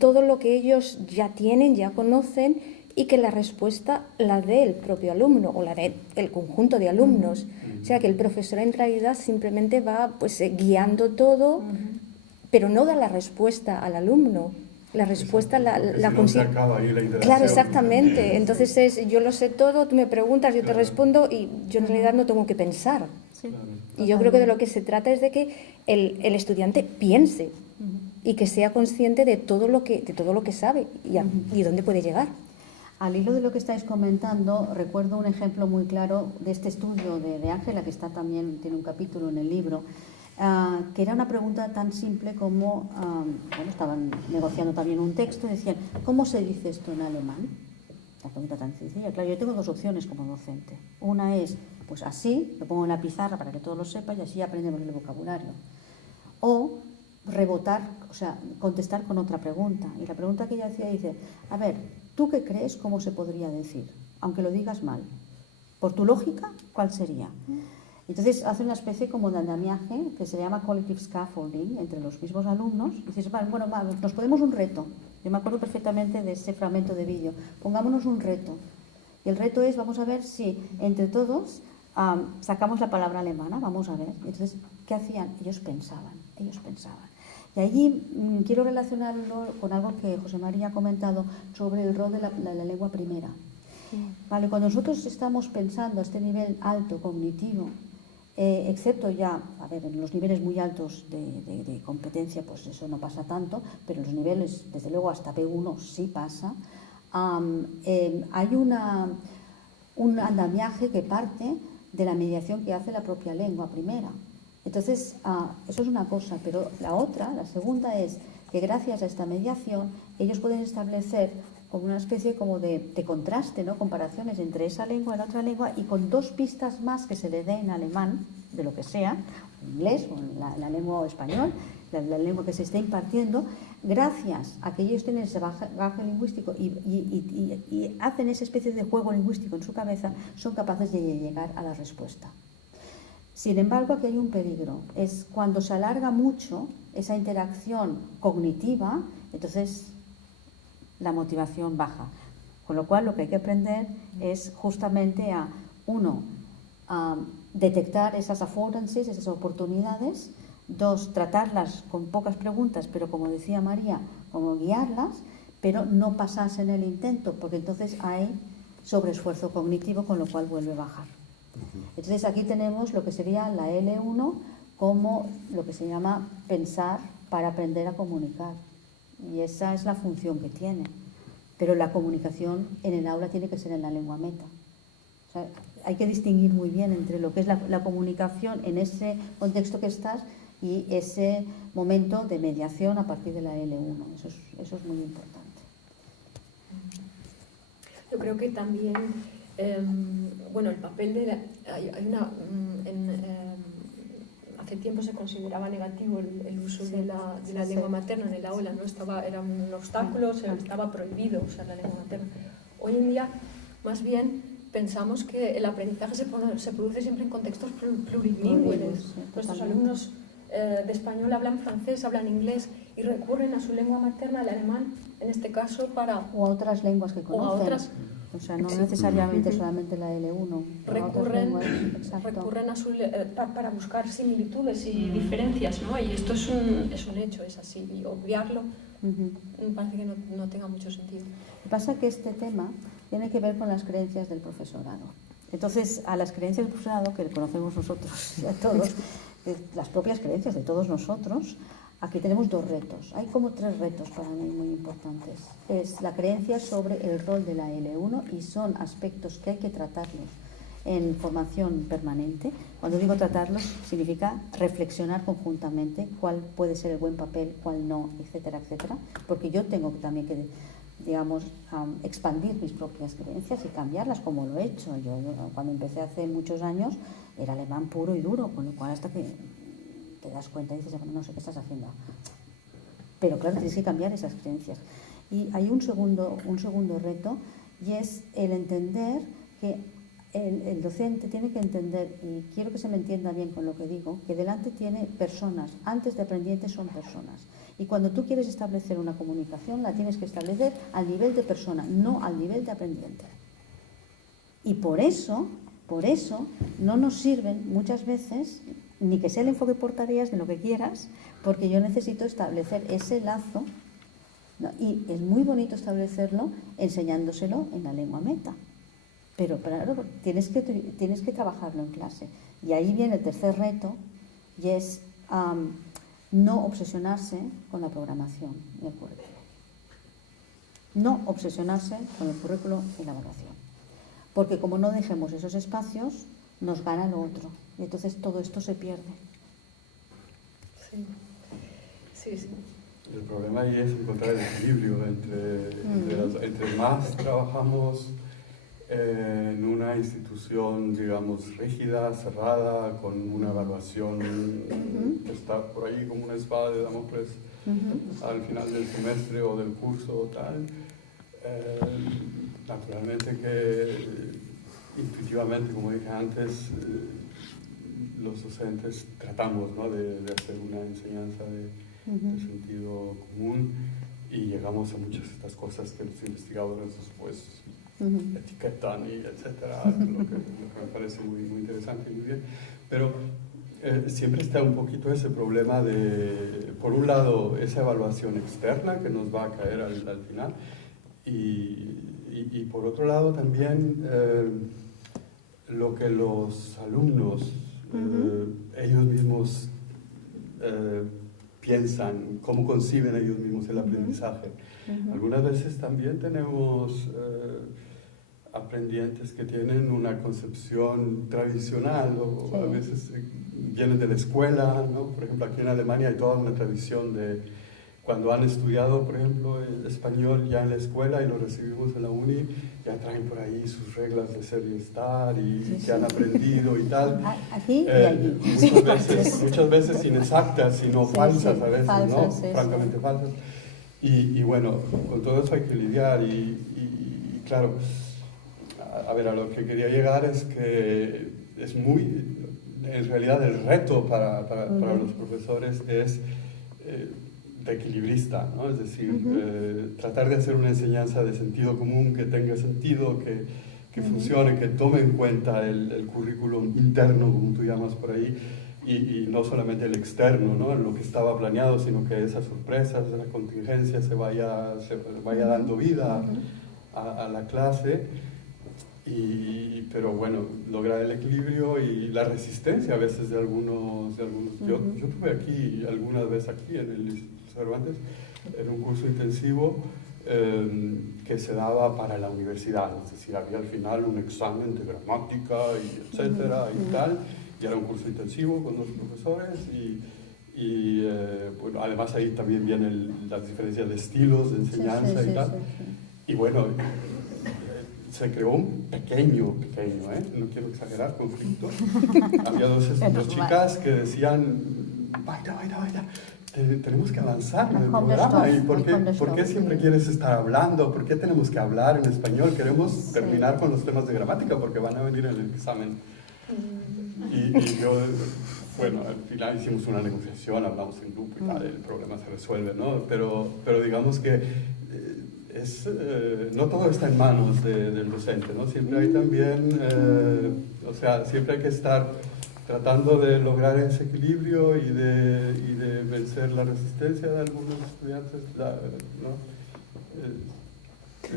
todo lo que ellos ya tienen, ya conocen, y que la respuesta la dé el propio alumno o la dé el conjunto de alumnos. O sea, que el profesor en realidad simplemente va pues guiando todo, pero no da la respuesta al alumno. La respuesta la consigue. Claro, exactamente. Entonces yo lo sé todo, tú me preguntas, yo te respondo y yo en realidad no tengo que pensar. Y yo creo que de lo que se trata es de que el estudiante piense y que sea consciente de todo lo que sabe y dónde puede llegar. Al hilo de lo que estáis comentando, recuerdo un ejemplo muy claro de este estudio de Ángela, que también tiene un capítulo en el libro, que era una pregunta tan simple como, estaban negociando también un texto y decían, ¿cómo se dice esto en alemán? La pregunta tan sencilla. Claro, yo tengo dos opciones como docente. Una es, pues así, lo pongo en la pizarra para que todos lo sepan y así aprendemos el vocabulario. O rebotar, o sea, contestar con otra pregunta. Y la pregunta que ella hacía dice, a ver, ¿tú qué crees cómo se podría decir? Aunque lo digas mal. Por tu lógica, ¿cuál sería? Entonces hace una especie como de andamiaje que se llama collective scaffolding entre los mismos alumnos. Y dices, bueno, nos ponemos un reto. Yo me acuerdo perfectamente de ese fragmento de vídeo. Pongámonos un reto. Y el reto es, vamos a ver si entre todos sacamos la palabra alemana, vamos a ver. Entonces, ¿qué hacían? Ellos pensaban. Y allí quiero relacionarlo con algo que José María ha comentado sobre el rol de la lengua primera. Vale, cuando nosotros estamos pensando a este nivel alto cognitivo, excepto ya, en los niveles muy altos de competencia, pues eso no pasa tanto, pero en los niveles, desde luego hasta P1 sí pasa, hay un andamiaje que parte de la mediación que hace la propia lengua primera. Entonces, eso es una cosa, pero la segunda es que gracias a esta mediación ellos pueden establecer como una especie como de contraste, ¿no? Comparaciones entre esa lengua y la otra lengua, y con dos pistas más que se le dé en alemán, de lo que sea, inglés o la lengua o español, la lengua que se esté impartiendo, gracias a que ellos tienen ese bagaje lingüístico y hacen esa especie de juego lingüístico en su cabeza, son capaces de llegar a la respuesta. Sin embargo, aquí hay un peligro. Es cuando se alarga mucho esa interacción cognitiva, entonces la motivación baja. Con lo cual, lo que hay que aprender es justamente a detectar esas affordances, esas oportunidades. 2, tratarlas con pocas preguntas, pero como decía María, como guiarlas, pero no pasarse en el intento, porque entonces hay sobreesfuerzo cognitivo, con lo cual vuelve a bajar. Entonces aquí tenemos lo que sería la L1 como lo que se llama pensar para aprender a comunicar. Y esa es la función que tiene. Pero la comunicación en el aula tiene que ser en la lengua meta. O sea, hay que distinguir muy bien entre lo que es la comunicación en ese contexto que estás y ese momento de mediación a partir de la L1. Eso es muy importante. Yo creo que también, el papel de hace tiempo se consideraba negativo el uso de la lengua materna en el aula, ¿no? Era un obstáculo, estaba prohibido usar la lengua materna. Hoy en día, más bien, pensamos que el aprendizaje se produce siempre en contextos plurilingües. Nuestros alumnos de español hablan francés, hablan inglés y recurren a su lengua materna, el alemán, en este caso, o a otras lenguas que conocen. O sea, no necesariamente solamente la L1. Recurren para buscar similitudes y diferencias, ¿no? Y esto es un hecho, es así. Y obviarlo me parece que no tenga mucho sentido. Lo que pasa es que este tema tiene que ver con las creencias del profesorado. Entonces, a las creencias del profesorado, que conocemos nosotros y a todos, las propias creencias de todos nosotros, aquí tenemos 2 retos. Hay como 3 retos para mí muy importantes. Es la creencia sobre el rol de la L1 y son aspectos que hay que tratarlos en formación permanente. Cuando digo tratarlos, significa reflexionar conjuntamente cuál puede ser el buen papel, cuál no, etcétera, etcétera. Porque yo tengo también que, digamos, expandir mis propias creencias y cambiarlas, como lo he hecho. Yo cuando empecé hace muchos años era alemán puro y duro, con lo cual hasta que te das cuenta y dices, no sé qué estás haciendo. Pero claro, tienes que cambiar esas creencias. Y hay un segundo reto, y es el entender que el docente tiene que entender, y quiero que se me entienda bien con lo que digo, que delante tiene personas, antes de aprendientes son personas. Y cuando tú quieres establecer una comunicación, la tienes que establecer al nivel de persona, no al nivel de aprendiente. Y por eso no nos sirven muchas veces ni que sea el enfoque por tareas, ni lo que quieras, porque yo necesito establecer ese lazo, ¿no? Y es muy bonito establecerlo enseñándoselo en la lengua meta. Pero claro, tienes que trabajarlo en clase. Y ahí viene el tercer reto, y es no obsesionarse con la programación y el currículo. No obsesionarse con el currículo y la evaluación. Porque como no dejemos esos espacios, nos gana lo otro. Y entonces todo esto se pierde. Sí. El problema ahí es encontrar el equilibrio entre más trabajamos en una institución, digamos, rígida, cerrada, con una evaluación que está por ahí como una espada de Damocles al final del semestre o del curso o tal. Naturalmente que intuitivamente, como dije antes, los docentes tratamos, ¿no?, de hacer una enseñanza de sentido común, y llegamos a muchas de estas cosas que los investigadores después etiquetan y etcétera, lo que me parece muy, muy interesante y muy bien. Pero siempre está un poquito ese problema de, por un lado, esa evaluación externa que nos va a caer al final, y por otro lado también lo que los alumnos ellos mismos piensan, cómo conciben ellos mismos el aprendizaje. Algunas veces también tenemos aprendientes que tienen una concepción tradicional, o a veces vienen de la escuela, ¿no? Por ejemplo, aquí en Alemania hay toda una tradición de cuando han estudiado, por ejemplo, el español ya en la escuela y lo recibimos en la uni, ya traen por ahí sus reglas de ser y estar y que han aprendido y tal. Aquí y allí. Muchas veces inexactas, sino falsas a veces, falsas, ¿no? Francamente falsas. Y bueno, con todo eso hay que lidiar y claro, a ver, a lo que quería llegar es que es muy, en realidad el reto para los profesores es de equilibrista, ¿no? Es decir, tratar de hacer una enseñanza de sentido común, que tenga sentido, que funcione, que tome en cuenta el currículum interno, como tú llamas por ahí, y no solamente el externo, ¿no? En lo que estaba planeado, sino que esas sorpresas, esa contingencia se vaya dando vida a la clase. Pero bueno, lograr el equilibrio y la resistencia a veces de algunos. Yo tuve aquí, alguna vez aquí en el Cervantes, en un curso intensivo que se daba para la universidad, es decir, había al final un examen de gramática y etcétera y tal, y era un curso intensivo con 2 profesores y bueno, además ahí también vienen las diferencias de estilos de enseñanza y tal. Y bueno, se creó un pequeño, no quiero exagerar, conflicto. Había dos chicas que decían, vaya, tenemos que avanzar en el programa. ¿Y por qué siempre quieres estar hablando? ¿Por qué tenemos que hablar en español? Queremos terminar con los temas de gramática porque van a venir en el examen. Y yo, bueno, al final hicimos una negociación, hablamos en grupo y tal, el problema se resuelve, ¿no? Pero digamos que no todo está en manos del docente, ¿no? Siempre hay también, o sea, siempre hay que estar tratando de lograr ese equilibrio y de vencer la resistencia de algunos estudiantes, ¿no?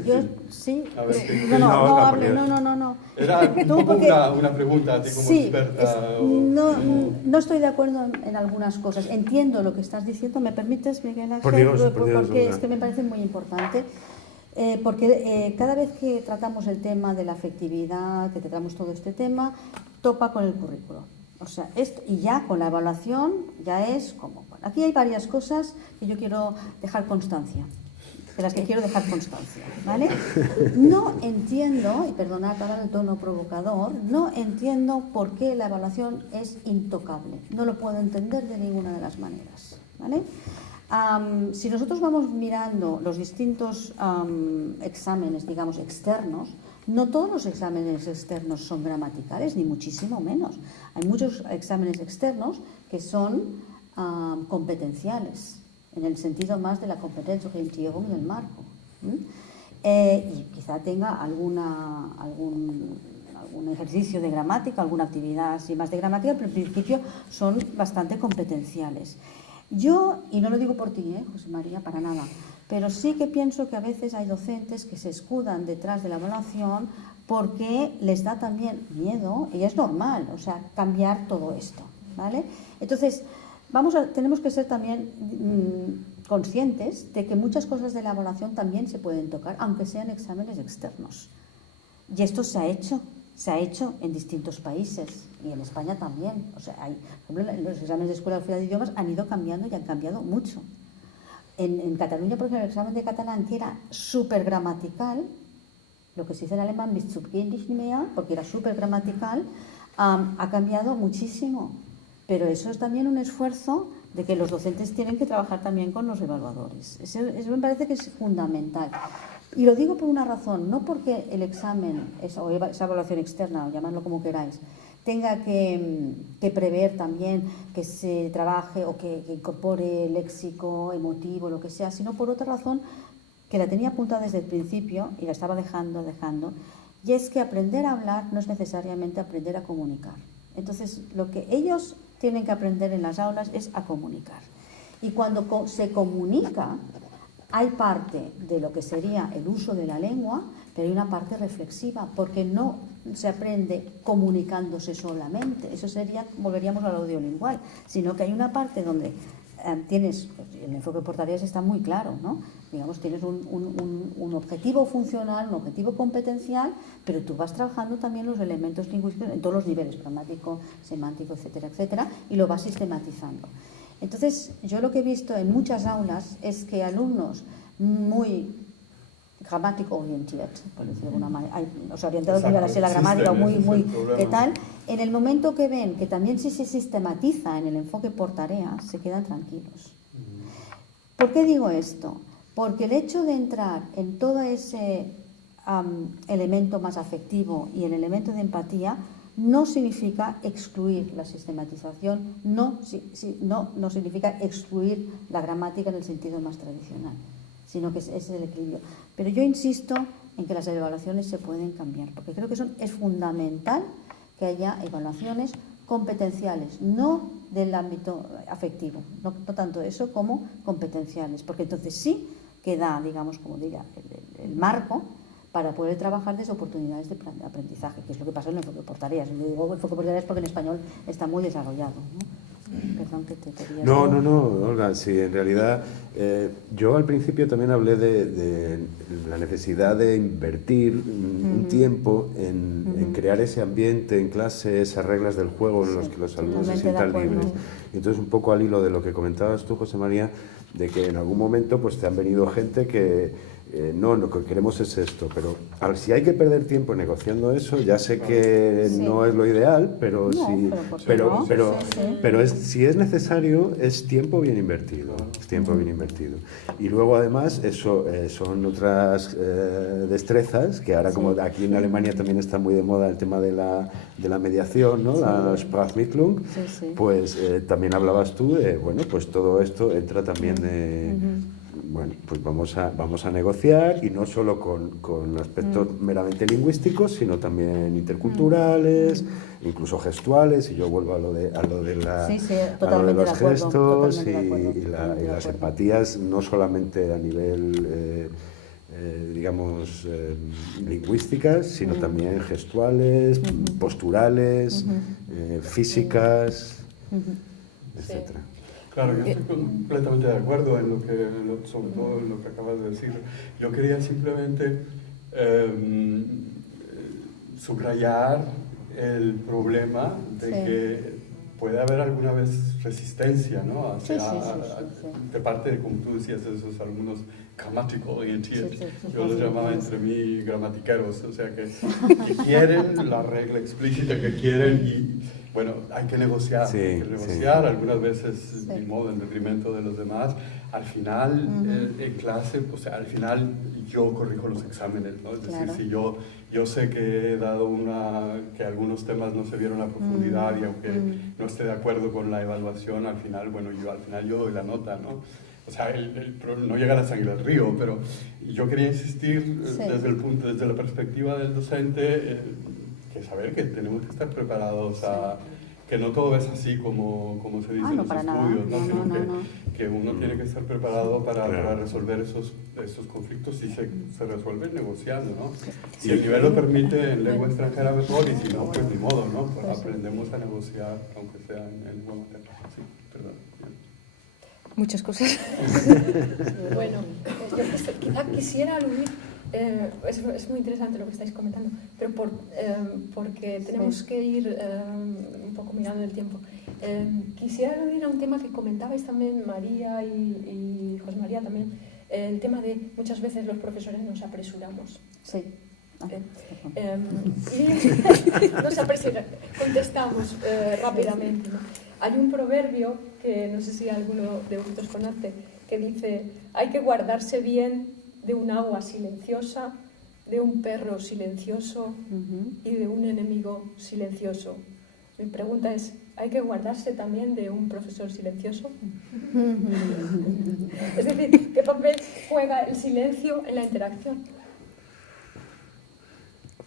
Yo sí. A ver, No. Era un poco una pregunta a ti como experta. No estoy de acuerdo en algunas cosas. Entiendo lo que estás diciendo. ¿Me permites, Miguel Ángel? Por Dios, porque es que me parece muy importante. Porque cada vez que tratamos el tema de la afectividad, que tratamos todo este tema, topa con el currículo. O sea, y ya con la evaluación ya es como... Bueno, aquí hay varias cosas que yo quiero dejar constancia. De las que quiero dejar constancia, ¿vale? No entiendo, y perdonad acabar el tono provocador, no entiendo por qué la evaluación es intocable. No lo puedo entender de ninguna de las maneras, ¿vale? Si nosotros vamos mirando los distintos exámenes, digamos, externos, no todos los exámenes externos son gramaticales, ni muchísimo menos. Hay muchos exámenes externos que son competenciales, en el sentido más de la competencia Orientierung del marco. Y quizá tenga algún ejercicio de gramática, alguna actividad así más de gramática, pero en principio son bastante competenciales. Yo, y no lo digo por ti, José María, para nada, pero sí que pienso que a veces hay docentes que se escudan detrás de la evaluación porque les da también miedo, y es normal, o sea, cambiar todo esto, ¿vale? Entonces, tenemos que ser también conscientes de que muchas cosas de la evaluación también se pueden tocar, aunque sean exámenes externos. Y esto se ha hecho en distintos países, y en España también. O sea, por ejemplo, los exámenes de Escuela Oficial de Idiomas han ido cambiando y han cambiado mucho. En Cataluña, por ejemplo, el examen de catalán, que era súper gramatical, lo que se dice en alemán, porque era súper gramatical, ha cambiado muchísimo. Pero eso es también un esfuerzo de que los docentes tienen que trabajar también con los evaluadores. Eso me parece que es fundamental. Y lo digo por una razón, no porque el examen, esa evaluación externa, o llamadlo como queráis, tenga que prever también que se trabaje o que incorpore léxico, emotivo, lo que sea, sino por otra razón que la tenía apuntada desde el principio y la estaba dejando, y es que aprender a hablar no es necesariamente aprender a comunicar. Entonces, lo que ellos tienen que aprender en las aulas es a comunicar. Y cuando se comunica, hay parte de lo que sería el uso de la lengua, pero hay una parte reflexiva, porque no se aprende comunicándose solamente. Eso volveríamos al audiolingual, sino que hay una parte donde tienes, el enfoque por tareas está muy claro, ¿no? Digamos, tienes un objetivo funcional, un objetivo competencial, pero tú vas trabajando también los elementos lingüísticos en todos los niveles, gramático, semántico, etcétera, etcétera, y lo vas sistematizando. Entonces, yo lo que he visto en muchas aulas es que alumnos muy gramático-orientiert, por decirlo de alguna manera, o sea, orientados muy a la gramática, muy ¿qué tal? En el momento que ven que también si se sistematiza en el enfoque por tareas, se quedan tranquilos. ¿Por qué digo esto? Porque el hecho de entrar en todo ese elemento más afectivo y el elemento de empatía no significa excluir la sistematización, no significa excluir la gramática en el sentido más tradicional, sino que es el equilibrio. Pero yo insisto en que las evaluaciones se pueden cambiar, porque creo que es fundamental que haya evaluaciones competenciales, no del ámbito afectivo, no tanto eso como competenciales, porque entonces sí que da, digamos, como diría, el marco para poder trabajar desde oportunidades de aprendizaje, que es lo que pasa en el enfoque por tareas. Yo digo enfoque por tareas porque en español está muy desarrollado, ¿no? Perdón que te digas. No, Olga, sí, en realidad yo al principio también hablé de la necesidad de invertir un tiempo en crear ese ambiente en clase, esas reglas del juego en los que los alumnos se sientan libres. Y entonces, un poco al hilo de lo que comentabas tú, José María, de que en algún momento pues te han venido gente que no, lo que queremos es esto, pero si hay que perder tiempo negociando eso, ya sé que no es lo ideal, pero si es necesario, es tiempo bien invertido, es Y luego además eso son otras destrezas que ahora, como aquí en Alemania también está muy de moda el tema de la mediación, ¿no? La Sprachmittlung, pues también hablabas tú de, bueno, pues todo esto entra también de... Bueno, pues vamos a negociar, y no solo con aspectos meramente lingüísticos, sino también interculturales, incluso gestuales, y yo vuelvo a lo de los gestos y las empatías, no solamente a nivel digamos lingüísticas, sino también gestuales, posturales, físicas, etcétera. Claro, yo estoy completamente de acuerdo sobre todo en lo que acabas de decir. Yo quería simplemente subrayar el problema de que puede haber alguna vez resistencia, ¿no? De parte, como tú decías, de esos alumnos grammatical oriented, yo los llamaba entre mí gramatiqueros, o sea, que quieren la regla explícita, que quieren, y bueno, hay que negociar, algunas veces ni modo, en detrimento de los demás. Al final, en clase, o sea, al final yo corrijo los exámenes, ¿no? Es decir, si yo sé que he dado que algunos temas no se vieron a profundidad, y aunque no esté de acuerdo con la evaluación, al final yo doy la nota, ¿no? O sea, no llega la sangre al río, pero yo quería insistir desde la perspectiva del docente, que saber que tenemos que estar preparados que no todo es así como se dice en los estudios, ¿no? Sino que uno tiene que estar preparado para resolver esos conflictos, y se resuelven negociando, ¿no? Si el nivel lo permite en lengua extranjera, mejor, y si no, pues ni modo, ¿no? Pues aprendemos a negociar, aunque sea en lengua materna. Sí, perdón. Muchas cosas. Bueno, yo quizá quisiera aludir, es muy interesante lo que estáis comentando, pero porque tenemos que ir un poco mirando el tiempo. Quisiera aludir a un tema que comentabais también María y José María también, el tema de muchas veces los profesores nos apresuramos. Sí. Y nos apresuramos, contestamos rápidamente, ¿no? Hay un proverbio que no sé si alguno de vosotros conoce, que dice: hay que guardarse bien de un agua silenciosa, de un perro silencioso y de un enemigo silencioso. Mi pregunta es: ¿hay que guardarse también de un profesor silencioso? Es decir, ¿qué papel juega el silencio en la interacción?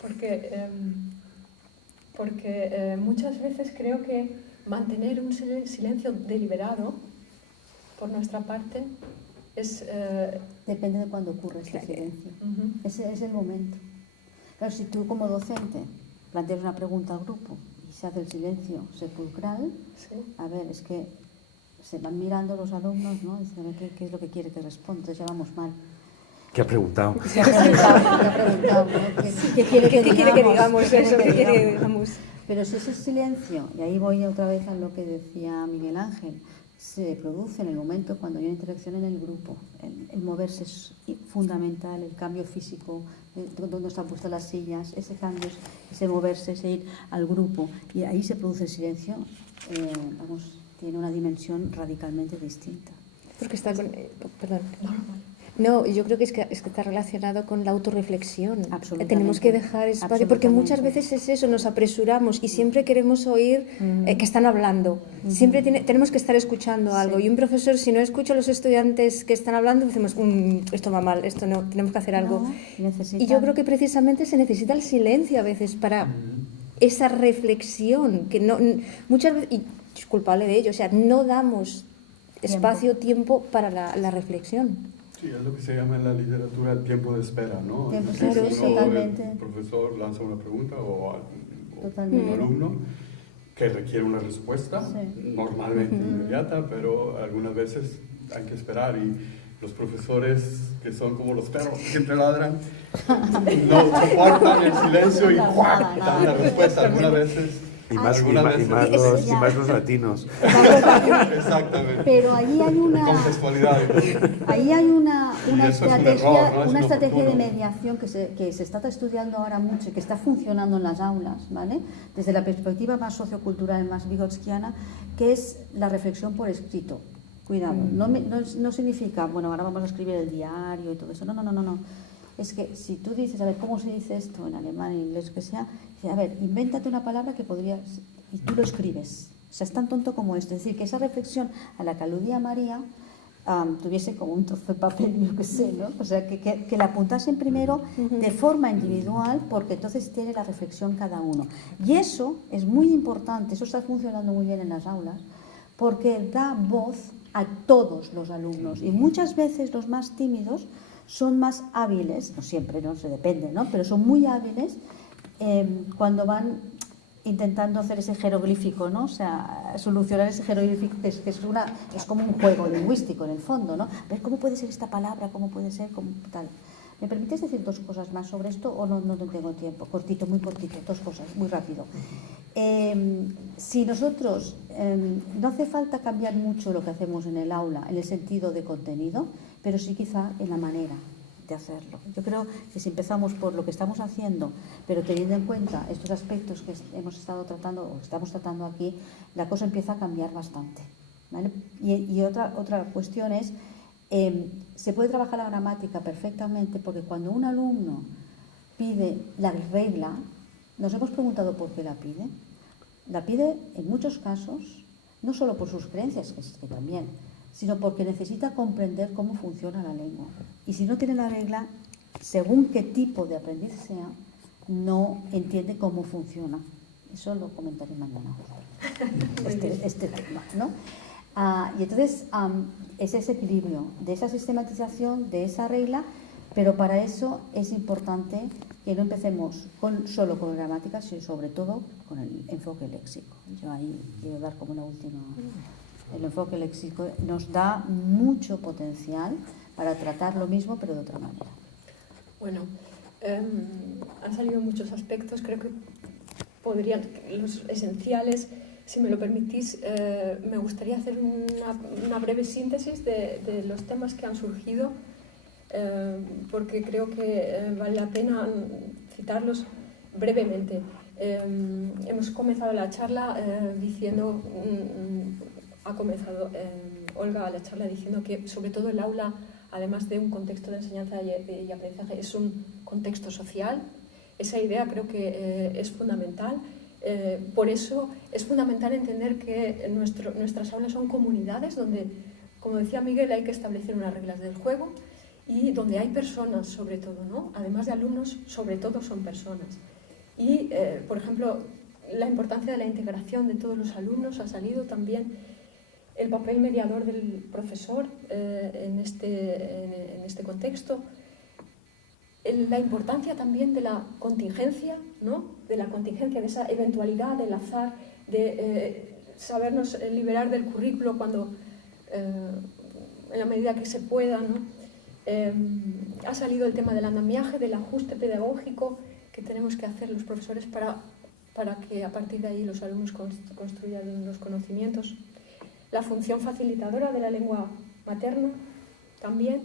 Porque muchas veces creo que mantener un silencio deliberado por nuestra parte es... Depende de cuándo ocurre este silencio. Ese es el momento. Claro, si tú como docente planteas una pregunta al grupo y se hace el silencio sepulcral, a ver, es que se van mirando los alumnos, ¿no? Dicen, a ver, ¿qué es lo que quiere que responda? Entonces ya vamos mal. ¿Qué ha preguntado? ¿Qué ha preguntado? ¿No? ¿Qué quiere que digamos? ¿Qué quiere que digamos? Pero si ese silencio, y ahí voy otra vez a lo que decía Miguel Ángel, se produce en el momento cuando hay una interacción en el grupo, el moverse es fundamental, el cambio físico, donde están puestas las sillas, ese cambio, ese moverse, ese ir al grupo, y ahí se produce el silencio, tiene una dimensión radicalmente distinta. Porque está con... perdón. No, yo creo que está relacionado con la autorreflexión. Absolutamente. Tenemos que dejar espacio, porque muchas veces es eso, nos apresuramos y siempre queremos oír que están hablando. Siempre tenemos que estar escuchando algo. Y un profesor, si no escucha a los estudiantes que están hablando, decimos, esto va mal, esto no, tenemos que hacer algo. Y yo creo que precisamente se necesita el silencio a veces para esa reflexión, que no muchas veces, y es culpable de ello, o sea, no damos tiempo para la reflexión. Sí, es lo que se llama en la literatura el tiempo de espera, ¿no? Tiempo Es de decir, espera, si totalmente. el profesor lanza una pregunta o Totalmente. un alumno que requiere una respuesta, normalmente inmediata, pero algunas veces hay que esperar y los profesores que son como los perros que siempre ladran, no soportan el silencio y ¡juá! Dan la respuesta. Algunas veces... Y más los latinos. Exactamente. Pero ahí hay Contextualidad. ahí hay una eso es un estrategia, error, ¿no? Es una estrategia de inoportuno. mediación que se está estudiando ahora mucho y que está funcionando en las aulas, ¿vale? Desde la perspectiva más sociocultural, más vygotskiana, que es la reflexión por escrito. Cuidado, no significa, bueno, ahora vamos a escribir el diario y todo eso. No. Es que si tú dices, a ver, ¿cómo se dice esto en alemán, en inglés, que sea? Dice, a ver, invéntate una palabra que podrías... Y tú lo escribes. O sea, es tan tonto como esto. Es decir, que esa reflexión a la que aludía María tuviese como un trozo de papel, yo qué sé, ¿no? O sea, que la apuntasen primero de forma individual, porque entonces tiene la reflexión cada uno. Y eso es muy importante, eso está funcionando muy bien en las aulas, porque da voz a todos los alumnos. Y muchas veces los más tímidos son más hábiles, no siempre, no se depende, ¿no? Pero son muy hábiles cuando van intentando hacer ese jeroglífico, ¿no? O sea, solucionar ese jeroglífico que es como un juego lingüístico en el fondo, ¿no? Ver cómo puede ser esta palabra, cómo puede ser, como tal. ¿Me permites decir dos cosas más sobre esto o no tengo tiempo? Cortito, muy cortito, dos cosas, muy rápido. Si nosotros, no hace falta cambiar mucho lo que hacemos en el aula, en el sentido de contenido, pero sí quizá en la manera de hacerlo. Yo creo que si empezamos por lo que estamos haciendo, pero teniendo en cuenta estos aspectos que hemos estado tratando o estamos tratando aquí, la cosa empieza a cambiar bastante, ¿vale? Y otra cuestión es, se puede trabajar la gramática perfectamente, porque cuando un alumno pide la regla, nos hemos preguntado por qué la pide. La pide en muchos casos, no solo por sus creencias, que también, sino porque necesita comprender cómo funciona la lengua. Y si no tiene la regla, según qué tipo de aprendiz sea, no entiende cómo funciona. Eso lo comentaré mañana. Este tema, ¿no? Y entonces es ese equilibrio de esa sistematización, de esa regla, pero para eso es importante que no empecemos solo con gramática, sino sobre todo con el enfoque léxico. Yo ahí quiero dar como una última... El enfoque léxico nos da mucho potencial para tratar lo mismo, pero de otra manera. Bueno, han salido muchos aspectos, creo que podrían, los esenciales, si me lo permitís, me gustaría hacer una breve síntesis de los temas que han surgido, porque creo que vale la pena citarlos brevemente. Hemos comenzado la charla diciendo... Ha comenzado Olga la charla diciendo que sobre todo el aula, además de un contexto de enseñanza y aprendizaje, es un contexto social. Esa idea creo que es fundamental. Por eso es fundamental entender que nuestras aulas son comunidades donde, como decía Miguel, hay que establecer unas reglas del juego y donde hay personas sobre todo, ¿no? Además de alumnos, sobre todo son personas. Y, por ejemplo, la importancia de la integración de todos los alumnos ha salido también. El papel mediador del profesor en este contexto, la importancia también de la contingencia, ¿no? De la contingencia, de esa eventualidad, del azar, de sabernos liberar del currículo cuando, en la medida que se pueda, ¿no? Ha salido el tema del andamiaje, del ajuste pedagógico que tenemos que hacer los profesores para que a partir de ahí los alumnos construyan los conocimientos. La función facilitadora de la lengua materna también,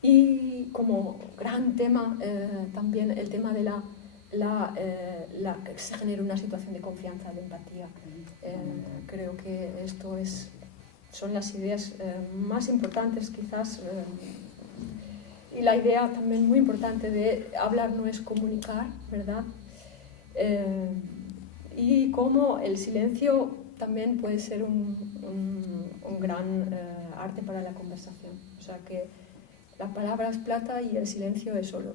y como gran tema también el tema de que se genere una situación de confianza, de empatía. Creo que esto son las ideas más importantes quizás y la idea también muy importante de hablar no es comunicar, ¿verdad? Y cómo el silencio también puede ser un gran arte para la conversación. O sea que la palabra es plata y el silencio es oro.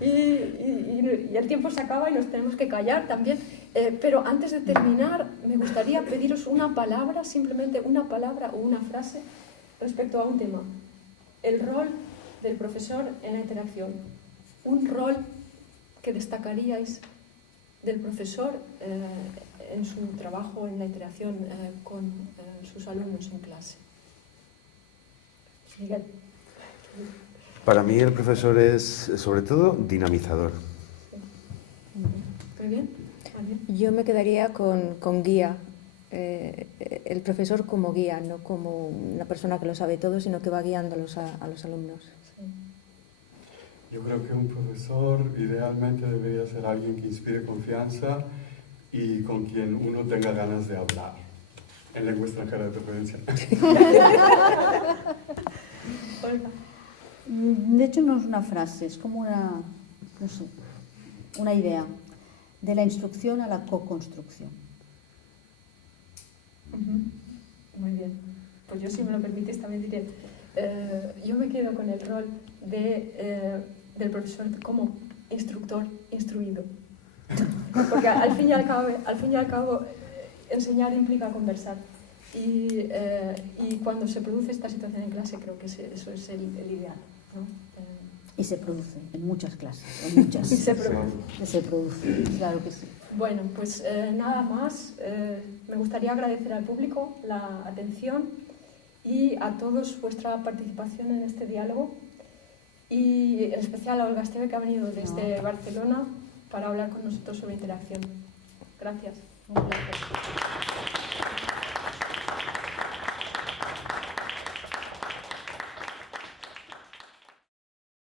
Y el tiempo se acaba y nos tenemos que callar también. Pero antes de terminar, me gustaría pediros una palabra, simplemente una palabra o una frase respecto a un tema. El rol del profesor en la interacción. Un rol que destacaríais del profesor en su trabajo, en la interacción con sus alumnos en clase. Miguel. Para mí el profesor es, sobre todo, dinamizador. Muy bien. Vale. Yo me quedaría con guía. El profesor como guía, no como una persona que lo sabe todo, sino que va guiando a los alumnos. Sí. Yo creo que un profesor idealmente debería ser alguien que inspire confianza y con quien uno tenga ganas de hablar. En lengua extranjera de preferencia. De hecho, no es una frase, es como una idea. De la instrucción a la co-construcción. Muy bien. Pues yo, si me lo permitís, también diré, yo me quedo con el rol del profesor como instructor instruido. Porque al fin y al cabo enseñar implica conversar. Y cuando se produce esta situación en clase, creo que eso es el ideal, ¿no? Y se produce en muchas clases, en muchas. Y se produce. Se produce, claro que sí. Bueno, pues nada más. Me gustaría agradecer al público la atención y a todos vuestra participación en este diálogo. Y en especial a Olga Esteve, que ha venido desde Barcelona para hablar con nosotros sobre interacción. Gracias. Un placer.